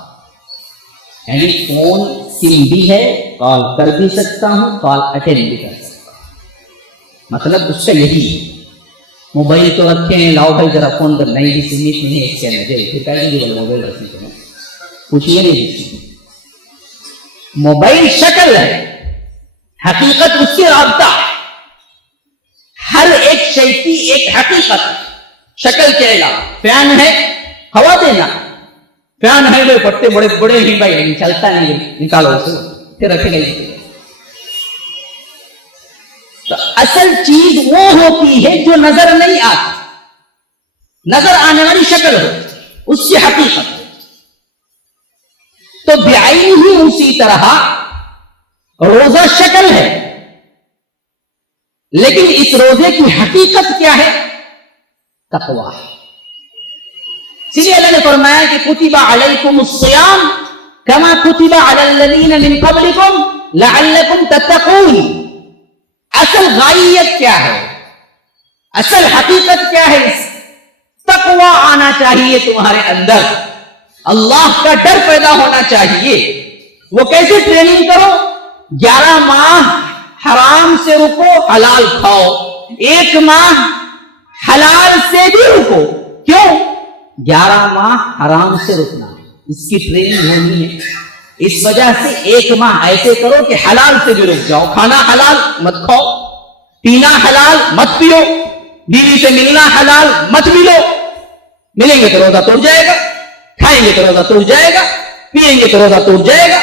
یعنی فون سم بھی ہے، کال کر بھی سکتا ہوں، کال اٹینڈ بھی کر سکتا ہوں، مطلب اس کا یہی ہے۔ موبائل تو رکھے ہیں، لاؤ بھائی ذرا فون کر، نہیں بھی سیمت نہیں ہے اس کے اندر، پھر کہیں گے بولے موبائل رکھنے کے لیے پوچھیے نہیں۔ موبائل شکل ہے، حقیقت اس کی رابطہ ہے۔ ہر ایک شے کی ایک حقیقت ہے، شکل کے علاوہ۔ فین ہے، ہوا دینا، فین ہے، وہ پٹے بڑے بڑے ہی بھائی، لیکن چلتا نہیں، نکالو اسے پھر رکھے نہیں۔ تو اصل چیز وہ ہوتی ہے جو نظر نہیں آتی، نظر آنے والی شکل ہوتی، اس کی حقیقت ہوتی۔ تو بعین ہی اسی طرح روزہ شکل ہے، لیکن اس روزے کی حقیقت کیا ہے؟ تقویٰ ہے۔ اسی لیے اللہ نے فرمایا کہ کتب علیکم الصیام کما کتب علی الذین من قبلکم لعلکم تتقون۔ اصل غائیت کیا ہے، اصل حقیقت کیا ہے؟ تقویٰ آنا چاہیے تمہارے اندر، اللہ کا ڈر پیدا ہونا چاہیے۔ وہ کیسے ٹریننگ کرو؟ 11 ماہ حرام سے رکو، حلال کھاؤ، 1 ماہ حلال سے بھی رکو۔ کیوں؟ 11 ماہ حرام سے رکنا، اس کی ٹریننگ ہونی ہے۔ اس وجہ سے 1 ماہ ایسے کرو کہ حلال سے بھی رک جاؤ، کھانا حلال مت کھاؤ، پینا حلال مت پیو، بیوی سے ملنا حلال مت ملو۔ ملیں گے تو روزہ ٹوٹ جائے گا، کھائیں گے تو روزہ ٹوٹ جائے گا، پیئیں گے تو روزہ ٹوٹ جائے گا۔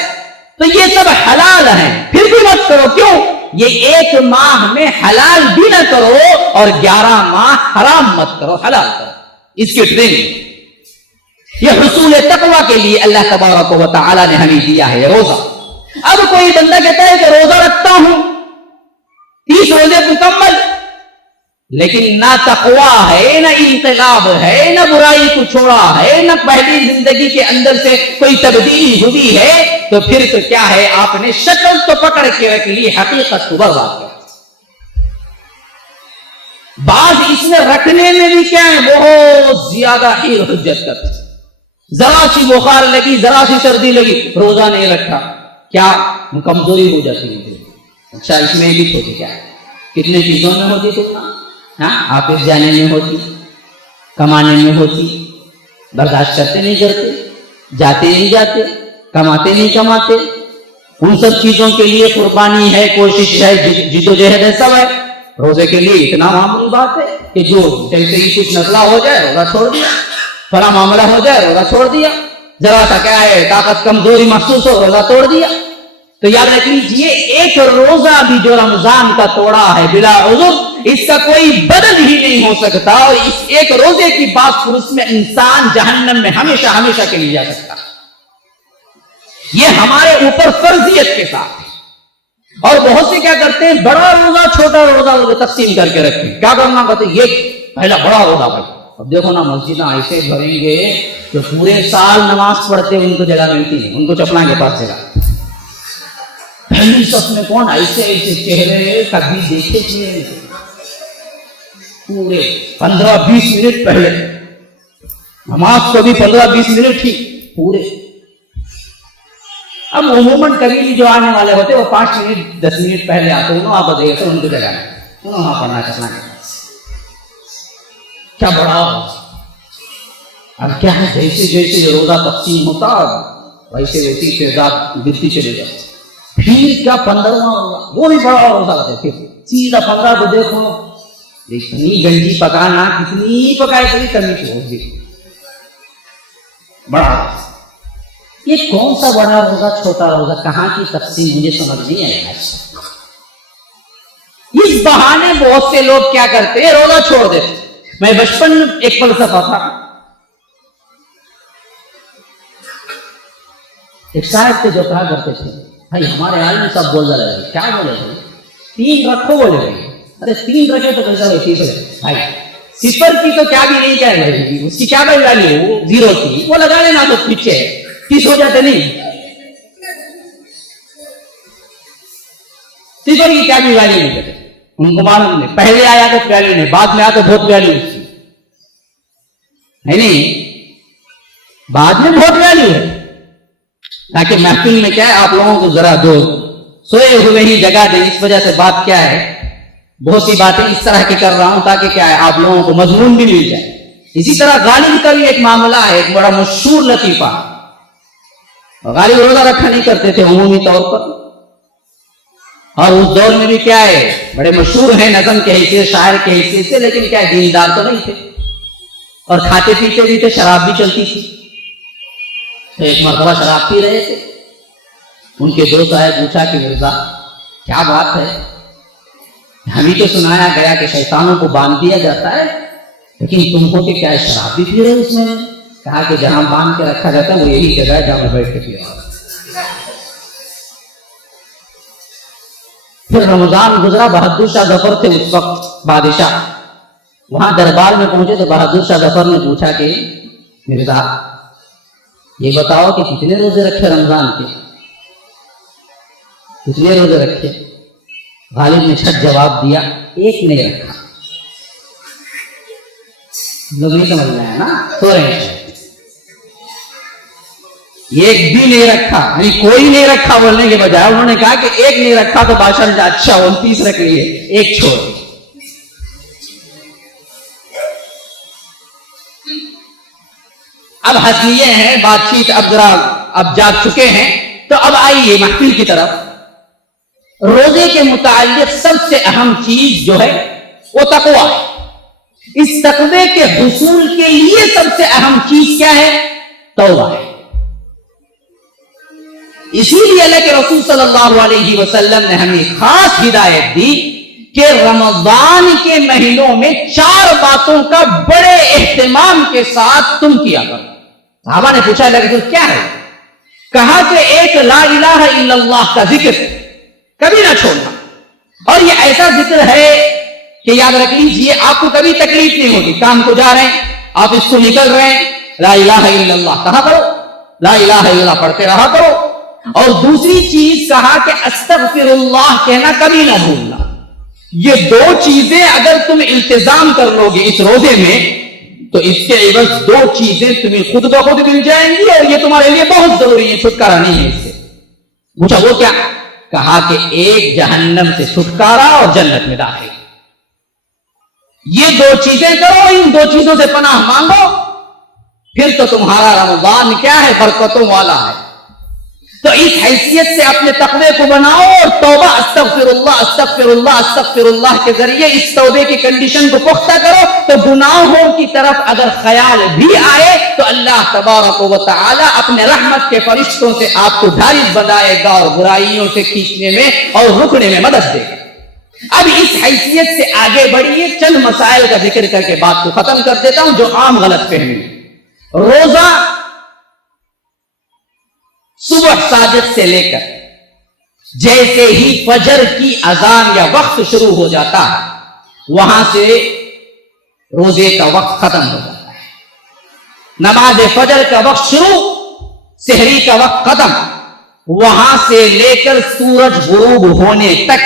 تو یہ سب حلال ہیں، پھر بھی مت کرو۔ کیوں؟ یہ 1 ماہ میں حلال بھی نہ کرو اور 11 ماہ حرام مت کرو، حلال کرو۔ اس کی ٹریننگ یہ حصول تقویٰ کے لیے اللہ تبارک و تعالی نے ہمیں دیا ہے روزہ۔ اب کوئی بندہ کہتا ہے کہ روزہ رکھتا ہوں 30 روزے مکمل، لیکن نہ تقویٰ ہے، نہ انقلاب ہے، نہ برائی کو چھوڑا ہے، نہ پہلی زندگی کے اندر سے کوئی تبدیلی ہوئی ہے، تو پھر تو کیا ہے؟ آپ نے شکل تو پکڑ کے رکھ لی، حقیقت کو برباد کر۔ بعض اس میں رکھنے میں بھی کیا ہے بہت زیادہ ہی حجت کرتے، ذرا سی بخار لگی، ذرا سی سردی لگی، روزہ نہیں رکھا، کیا کمزوری ہو جاتی ہے؟ اچھا اس میں بھی ہوتی کیا ہے، کتنے چیزوں میں ہوتی تو آفس جانے میں ہوتی، کمانے میں ہوتی، برداشت کرتے نہیں کرتے، جاتے نہیں جاتے، کماتے نہیں کماتے، ان سب چیزوں کے لیے قربانی ہے، کوشش ہے، جدوجہد ہے، سب ہے۔ روزے کے لیے اتنا معمولی بات ہے کہ جو جیسے ہی کچھ نزلہ ہو جائے روزہ چھوڑ دیا، بڑا معاملہ ہو جائے روزہ چھوڑ دیا، ذرا سا کیا ہے طاقت کمزوری محسوس ہو روزہ توڑ دیا۔ تو یاد رکھ لیجیے ایک روزہ بھی جو رمضان کا توڑا ہے بلا عذر، اس کا کوئی بدل ہی نہیں ہو سکتا، اور اس ایک روزے کی بات اس میں انسان جہنم میں ہمیشہ ہمیشہ کے لیے جا سکتا۔ یہ ہمارے اوپر فرضیت کے ساتھ ہے۔ اور بہت سے کیا کرتے ہیں، بڑا روزہ چھوٹا روزہ تقسیم کر کے رکھتے ہیں، کیا کرنا کہتے ہیں یہ پہلا بڑا روزہ بھائی۔ اب دیکھو نا مسجدیں ایسے بھریں گے جو پورے سال نماز پڑھتے ان کو جگہ ملتی نہیں، ان کو چپنا کے پاس جگہ۔ پہلی صف میں کون ایسے ایسے چہرے کبھی دیکھے تھے، پورے 15-20 منٹ پہلے نماز کو بھی 15-20 منٹ ہی پورے۔ اب عموماً کبھی بھی جو آنے والے ہوتے وہ 5 منٹ 10 منٹ پہلے آتے، انہوں آپ بتائیے تو ان کو جگہ نہیں، انہوں وہاں پڑھنا چکنا ہے۔ کیا بڑا اب کیا ہے، جیسے جیسے یہ روزہ تقسیم ہوتا ویسے ویسی تعداد گرتی چلے جاتی۔ پھر کیا 15واں روزہ، وہ بھی بڑا روزہ ہوتا ہے، پھر سیدھا 15 کو دیکھو اتنی گنجی پکانا، کتنی پکائے کبھی کمی ہوگی، بڑا روزہ۔ یہ کون سا بڑا روزہ چھوٹا روزہ، کہاں کی تقسیم مجھے سمجھ نہیں آیا۔ اس بہانے بہت سے لوگ کیا کرتے ہیں، روزہ چھوڑ دیتے۔ میں بچپن میں ایک فلسفہ تھا، ایک صاحب تھے جو کہا کرتے تھے بھائی ہمارے عالم سب بول رہے، کیا بولے تھے، 3 رکھو بولے تھے۔ ارے 3 رکھے تو کیسا بھائی، صفر کی تو کیا بھی نہیں کہہ رہے تھے، اس کی کیا بھائی والی ہے، وہ 0 کی وہ لگا لینا تو پیچھے 30 ہو جاتے نہیں، صفر کی کیا بھی والی نہیں کہتے ان کو معلوم نہیں، پہلے آیا تو ویلیو نہیں، بعد میں آیا تو بہت ویلیو اس کی نہیں، بعد میں بہت ویلیو ہے۔ تاکہ محفل میں کیا ہے آپ لوگوں کو ذرا دو سوئے ہوئے ہی جگہ دیں، اس وجہ سے بات کیا ہے بہت سی باتیں اس طرح کی کر رہا ہوں تاکہ کیا ہے آپ لوگوں کو مضمون بھی مل جائے۔ اسی طرح غالب کا بھی ایک معاملہ ہے، ایک بڑا مشہور لطیفہ، غالب روزہ رکھا نہیں کرتے تھے عمومی طور پر، اور اس دور میں بھی کیا ہے بڑے مشہور ہیں نظم کے حیثیت، شاعر کے حیثیت سے، لیکن کیا دیندار تو نہیں تھے، اور کھاتے پیتے بھی تھے، شراب بھی چلتی تھی۔ تو ایک مرتبہ شراب پی رہے تھے، ان کے دوست آئے، پوچھا کہ مرزا کیا بات ہے، ہمیں تو سنایا گیا کہ شیطانوں کو باندھ دیا جاتا ہے، لیکن تم کو کہ کیا شراب بھی پی رہے اس میں؟ کہا کہ جہاں باندھ کے رکھا جاتا ہے وہ یہی جگہ ہے جہاں میں بیٹھ کے پی رہا ہوں۔ پھر رمضان گزرا، بہادر شاہ ظفر تھے اس وقت بادشاہ، وہاں دربار میں پہنچے تو بہادر شاہ ظفر نے پوچھا کہ مرزا یہ بتاؤ کہ کتنے روزے رکھے رمضان کے، کتنے روزے رکھے؟ غالب نے چھٹ جواب دیا، ایک نہیں رکھا۔ لوگ نہیں سمجھ رہے ہیں نا، سو رہے ہیں، ایک بھی نہیں رکھا، یعنی کوئی نہیں رکھا بولنے کے بجائے انہوں نے کہا کہ ایک نہیں رکھا، تو بادشاہ نے اچھا 29 رکھ لیے، ایک چھوڑ۔ اب حسنیے ہیں، بات چیت اب ذرا اب جاگ چکے ہیں، تو اب آئیے محفل کی طرف۔ روزے کے متعلق سب سے اہم چیز جو ہے وہ تقوی ہے۔ اس تقوی کے حصول کے لیے سب سے اہم چیز کیا ہے؟ توبہ ہے۔ اسی لیے اللہ کے رسول صلی اللہ علیہ وسلم نے ہمیں خاص ہدایت دی کہ رمضان کے مہینوں میں 4 باتوں کا بڑے اہتمام کے ساتھ تم کیا کرو۔ صحابہ نے پوچھا اللہ کے رسول کیا ہے؟ کہا کہ ایک لا الہ الا اللہ کا ذکر کبھی نہ چھوڑنا، اور یہ ایسا ذکر ہے کہ یاد رکھ لیجیے آپ کو کبھی تکلیف نہیں ہوگی، کام کو جا رہے ہیں آپ اس کو نکل رہے ہیں، لا الہ الا اللہ کہا کرو، لا الہ الا اللہ پڑھتے رہا کرو۔ اور دوسری چیز کہا کہ استغفر اللہ کہنا کبھی نہ بھولنا، یہ دو چیزیں اگر تم التزام کر لو گے اس روزے میں تو اس کے عوض دو چیزیں تمہیں خود بخود مل جائیں گی اور یہ تمہارے لیے بہت ضروری ہے، چھٹکارا نہیں ہے اس سے۔ پوچھا وہ کیا؟ کہا کہ ایک جہنم سے چھٹکارا اور جنت میں داخل۔ یہ دو چیزیں کرو، ان دو چیزوں سے پناہ مانگو، پھر تو تمہارا رمضان کیا ہے؟ برکتوں والا ہے۔ تو اس حیثیت سے اپنے تقوی کو بناؤ اور توبہ استغفر اللہ استغفر اللہ استغفر اللہ کے ذریعے اس توبے کی کنڈیشن کو پختہ کرو، تو گناہوں کی طرف اگر خیال بھی آئے تو اللہ تبارک و تعالی اپنے رحمت کے فرشتوں سے آپ کو ڈھارس بنائے گا اور برائیوں سے کھینچنے میں اور رکنے میں مدد دے گا۔ اب اس حیثیت سے آگے بڑھیے، چند مسائل کا ذکر کر کے بات کو ختم کر دیتا ہوں جو عام غلط فہمی۔ روزہ صبح صادق سے لے کر جیسے ہی فجر کی اذان یا وقت شروع ہو جاتا ہے وہاں سے روزے کا وقت ختم ہو جاتا ہے۔ نماز فجر کا وقت شروع، سحری کا وقت ختم، وہاں سے لے کر سورج غروب ہونے تک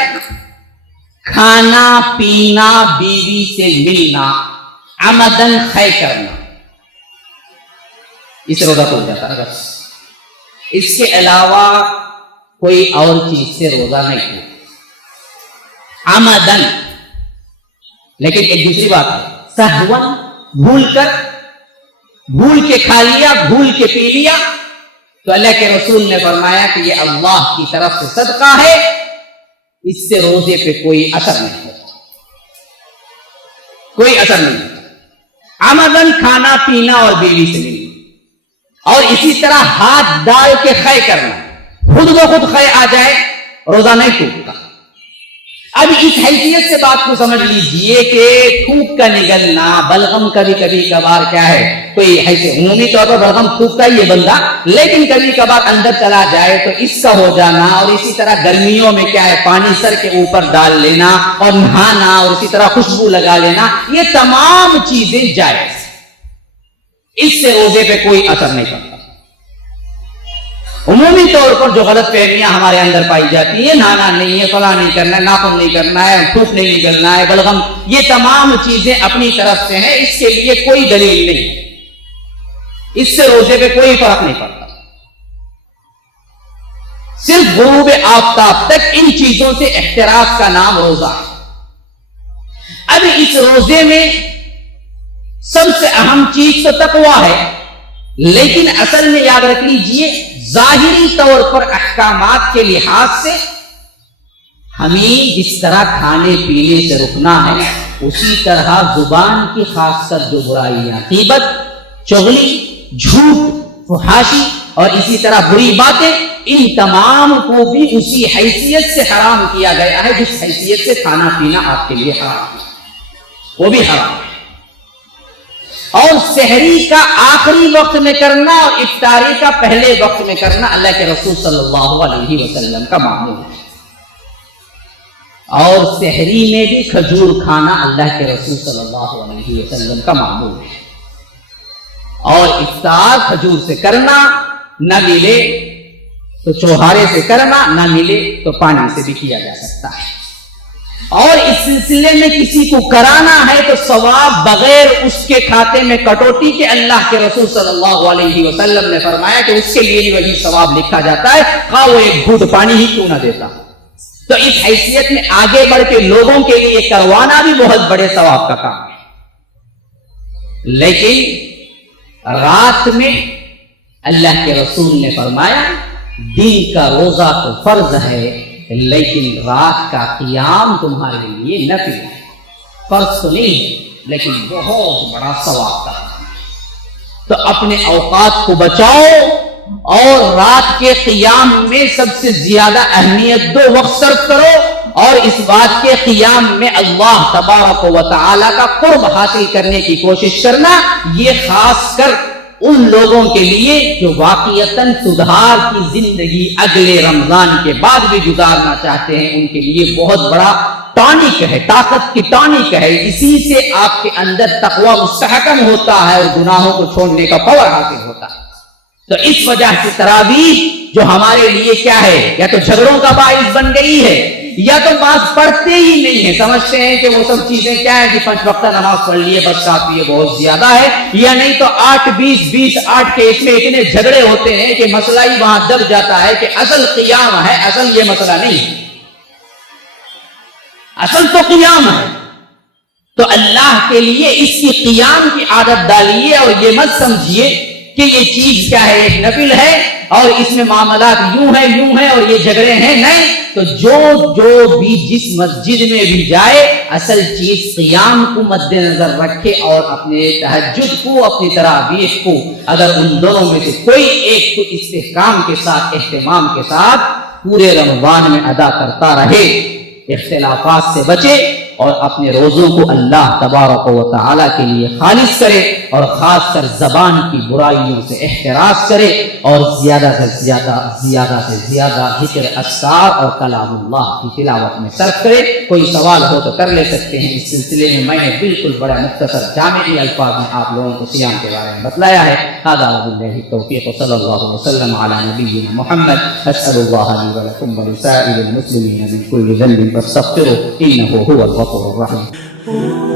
کھانا پینا، بیوی سے ملنا، عمدن خے کرنا، اس روزہ ہو جاتا ہے۔ بس اس کے علاوہ کوئی اور چیز سے روزہ نہیں ہو عمدن۔ لیکن ایک دوسری بات ہے، سہون، بھول کے کھا لیا، بھول کے پی لیا، تو اللہ کے رسول نے فرمایا کہ یہ اللہ کی طرف سے صدقہ ہے، اس سے روزے پہ کوئی اثر نہیں ہوتا، کوئی اثر نہیں ہوتا۔ عمدن کھانا پینا اور بیوی سے ملنا، اور اسی طرح ہاتھ ڈال کے خے کرنا، خود بخود خے آ جائے روزہ نہیں ٹوٹتا۔ اب اس حیثیت سے بات کو سمجھ لیجئے کہ تھوک کا نگلنا، بلغم کا بھی کبھی کبھار کیا ہے، کوئی حیثیت عمومی طور پر بلغم تھوکتا ہی ہے بندہ، لیکن کبھی کبھار اندر چلا جائے تو اس کا ہو جانا، اور اسی طرح گرمیوں میں کیا ہے، پانی سر کے اوپر ڈال لینا اور نہانا، اور اسی طرح خوشبو لگا لینا، یہ تمام چیزیں جائز، اس سے روزے پہ کوئی اثر نہیں پڑتا۔ عمومی طور پر جو غلط فہمیاں ہمارے اندر پائی جاتی ہیں، نہانا نہیں ہے، فلاں نہیں کرنا ہے، ناخن نہیں کرنا ہے، تھوک نہیں نکلنا ہے، بلغم، یہ تمام چیزیں اپنی طرف سے ہیں، اس کے لیے کوئی دلیل نہیں، اس سے روزے پہ کوئی فرق نہیں پڑتا۔ صرف غروب آفتاب تک ان چیزوں سے احتراز کا نام روزہ ہے۔ اب اس روزے میں سب سے اہم چیز تو تقویٰ ہے، لیکن اصل میں یاد رکھ لیجئے ظاہری طور پر احکامات کے لحاظ سے ہمیں جس طرح کھانے پینے سے رکنا ہے، اسی طرح زبان کی خاص کر جو برائیاں، غیبت، چغلی، جھوٹ، فحاشی اور اسی طرح بری باتیں، ان تمام کو بھی اسی حیثیت سے حرام کیا گیا ہے جس حیثیت سے کھانا پینا آپ کے لیے حرام ہے، وہ بھی حرام ہے۔ اور سحری کا آخری وقت میں کرنا اور افطاری کا پہلے وقت میں کرنا اللہ کے رسول صلی اللہ علیہ وسلم کا معمول ہے، اور سحری میں بھی کھجور کھانا اللہ کے رسول صلی اللہ علیہ وسلم کا معمول ہے، اور افطار کھجور سے کرنا، نہ ملے تو چوہارے سے کرنا، نہ ملے تو پانی سے بھی کیا جا سکتا ہے۔ اور اس سلسلے میں کسی کو کرانا ہے تو ثواب بغیر اس کے کھاتے میں کٹوتی کے اللہ کے رسول صلی اللہ علیہ وسلم نے فرمایا کہ اس کے لیے بھی وہی ثواب لکھا جاتا ہے، خواہ وہ ایک گھونٹ پانی ہی کیوں نہ دیتا۔ تو اس حیثیت میں آگے بڑھ کے لوگوں کے لیے کروانا بھی بہت بڑے ثواب کا کام ہے، لیکن رات میں اللہ کے رسول نے فرمایا دن کا روزہ تو فرض ہے، لیکن رات کا قیام تمہارے لیے نفل ہے، فرض تو نہیں لیکن بہت بڑا ثواب کا ہے۔ تو اپنے اوقات کو بچاؤ اور رات کے قیام میں سب سے زیادہ اہمیت دو، وقت صرف کرو، اور اس بات کے قیام میں اللہ تبارک و تعالی کا قرب حاصل کرنے کی کوشش کرنا، یہ خاص کر ان لوگوں کے لیے جو واقعتاً سدھار کی زندگی اگلے رمضان کے بعد بھی گزارنا چاہتے ہیں، ان کے لیے بہت بڑا ٹانک ہے، طاقت کی ٹانک ہے۔ اسی سے آپ کے اندر تقویٰ مستحکم ہوتا ہے اور گناہوں کو چھوڑنے کا پاور حاصل ہوتا ہے۔ تو اس وجہ سے تراویح جو ہمارے لیے کیا ہے، یا تو جھگڑوں کا باعث بن گئی ہے، یا تو نماز پڑھتے ہی نہیں ہیں, سمجھتے ہیں کہ وہ سب چیزیں کیا ہے کہ 5 وقتہ نماز پڑھ لیے بس کافی ہے, بہت زیادہ ہے, یا نہیں تو 8-20-20-8 کے اس میں اتنے جھگڑے ہوتے ہیں کہ مسئلہ ہی وہاں دب جاتا ہے کہ اصل قیام ہے, اصل یہ مسئلہ نہیں ہے, اصل تو قیام ہے. تو اللہ کے لیے اس کی قیام کی عادت ڈالیے اور یہ مت سمجھیے کہ یہ چیز کیا ہے, ایک نفل ہے اور اس میں معاملات یوں ہیں اور یہ جھگڑے ہیں. نہیں, تو جو بھی جس مسجد میں بھی جائے اصل چیز قیام کو مد نظر رکھے اور اپنے تہجد کو, اپنی تراویح کو اگر ان دونوں میں سے کوئی ایک کو استحکام کے ساتھ, اہتمام کے ساتھ پورے رمضان میں ادا کرتا رہے, اختلافات سے بچے اور اپنے روزوں کو اللہ تبارک و تعالی کے لیے خالص کرے اور خاص کر زبان کی برائیوں سے احتراز کرے اور زیادہ سے زیادہ ذکر اذکار اور کلام اللہ کی تلاوت میں صرف کرے. کوئی سوال ہو تو کر لے سکتے ہیں. اس سلسلے میں نے بالکل بڑا مختصر جامعی الفاظ میں آپ لوگوں کو صیام کے بارے میں بتلایا ہے. هذا وبالله التوفيق صلی اللہ وسلم علی نبینا محمد. اسأل الله لي ولكم ولسائر المسلمين من كل ذنب فاستغفروه انه هو الغفور الرحيم.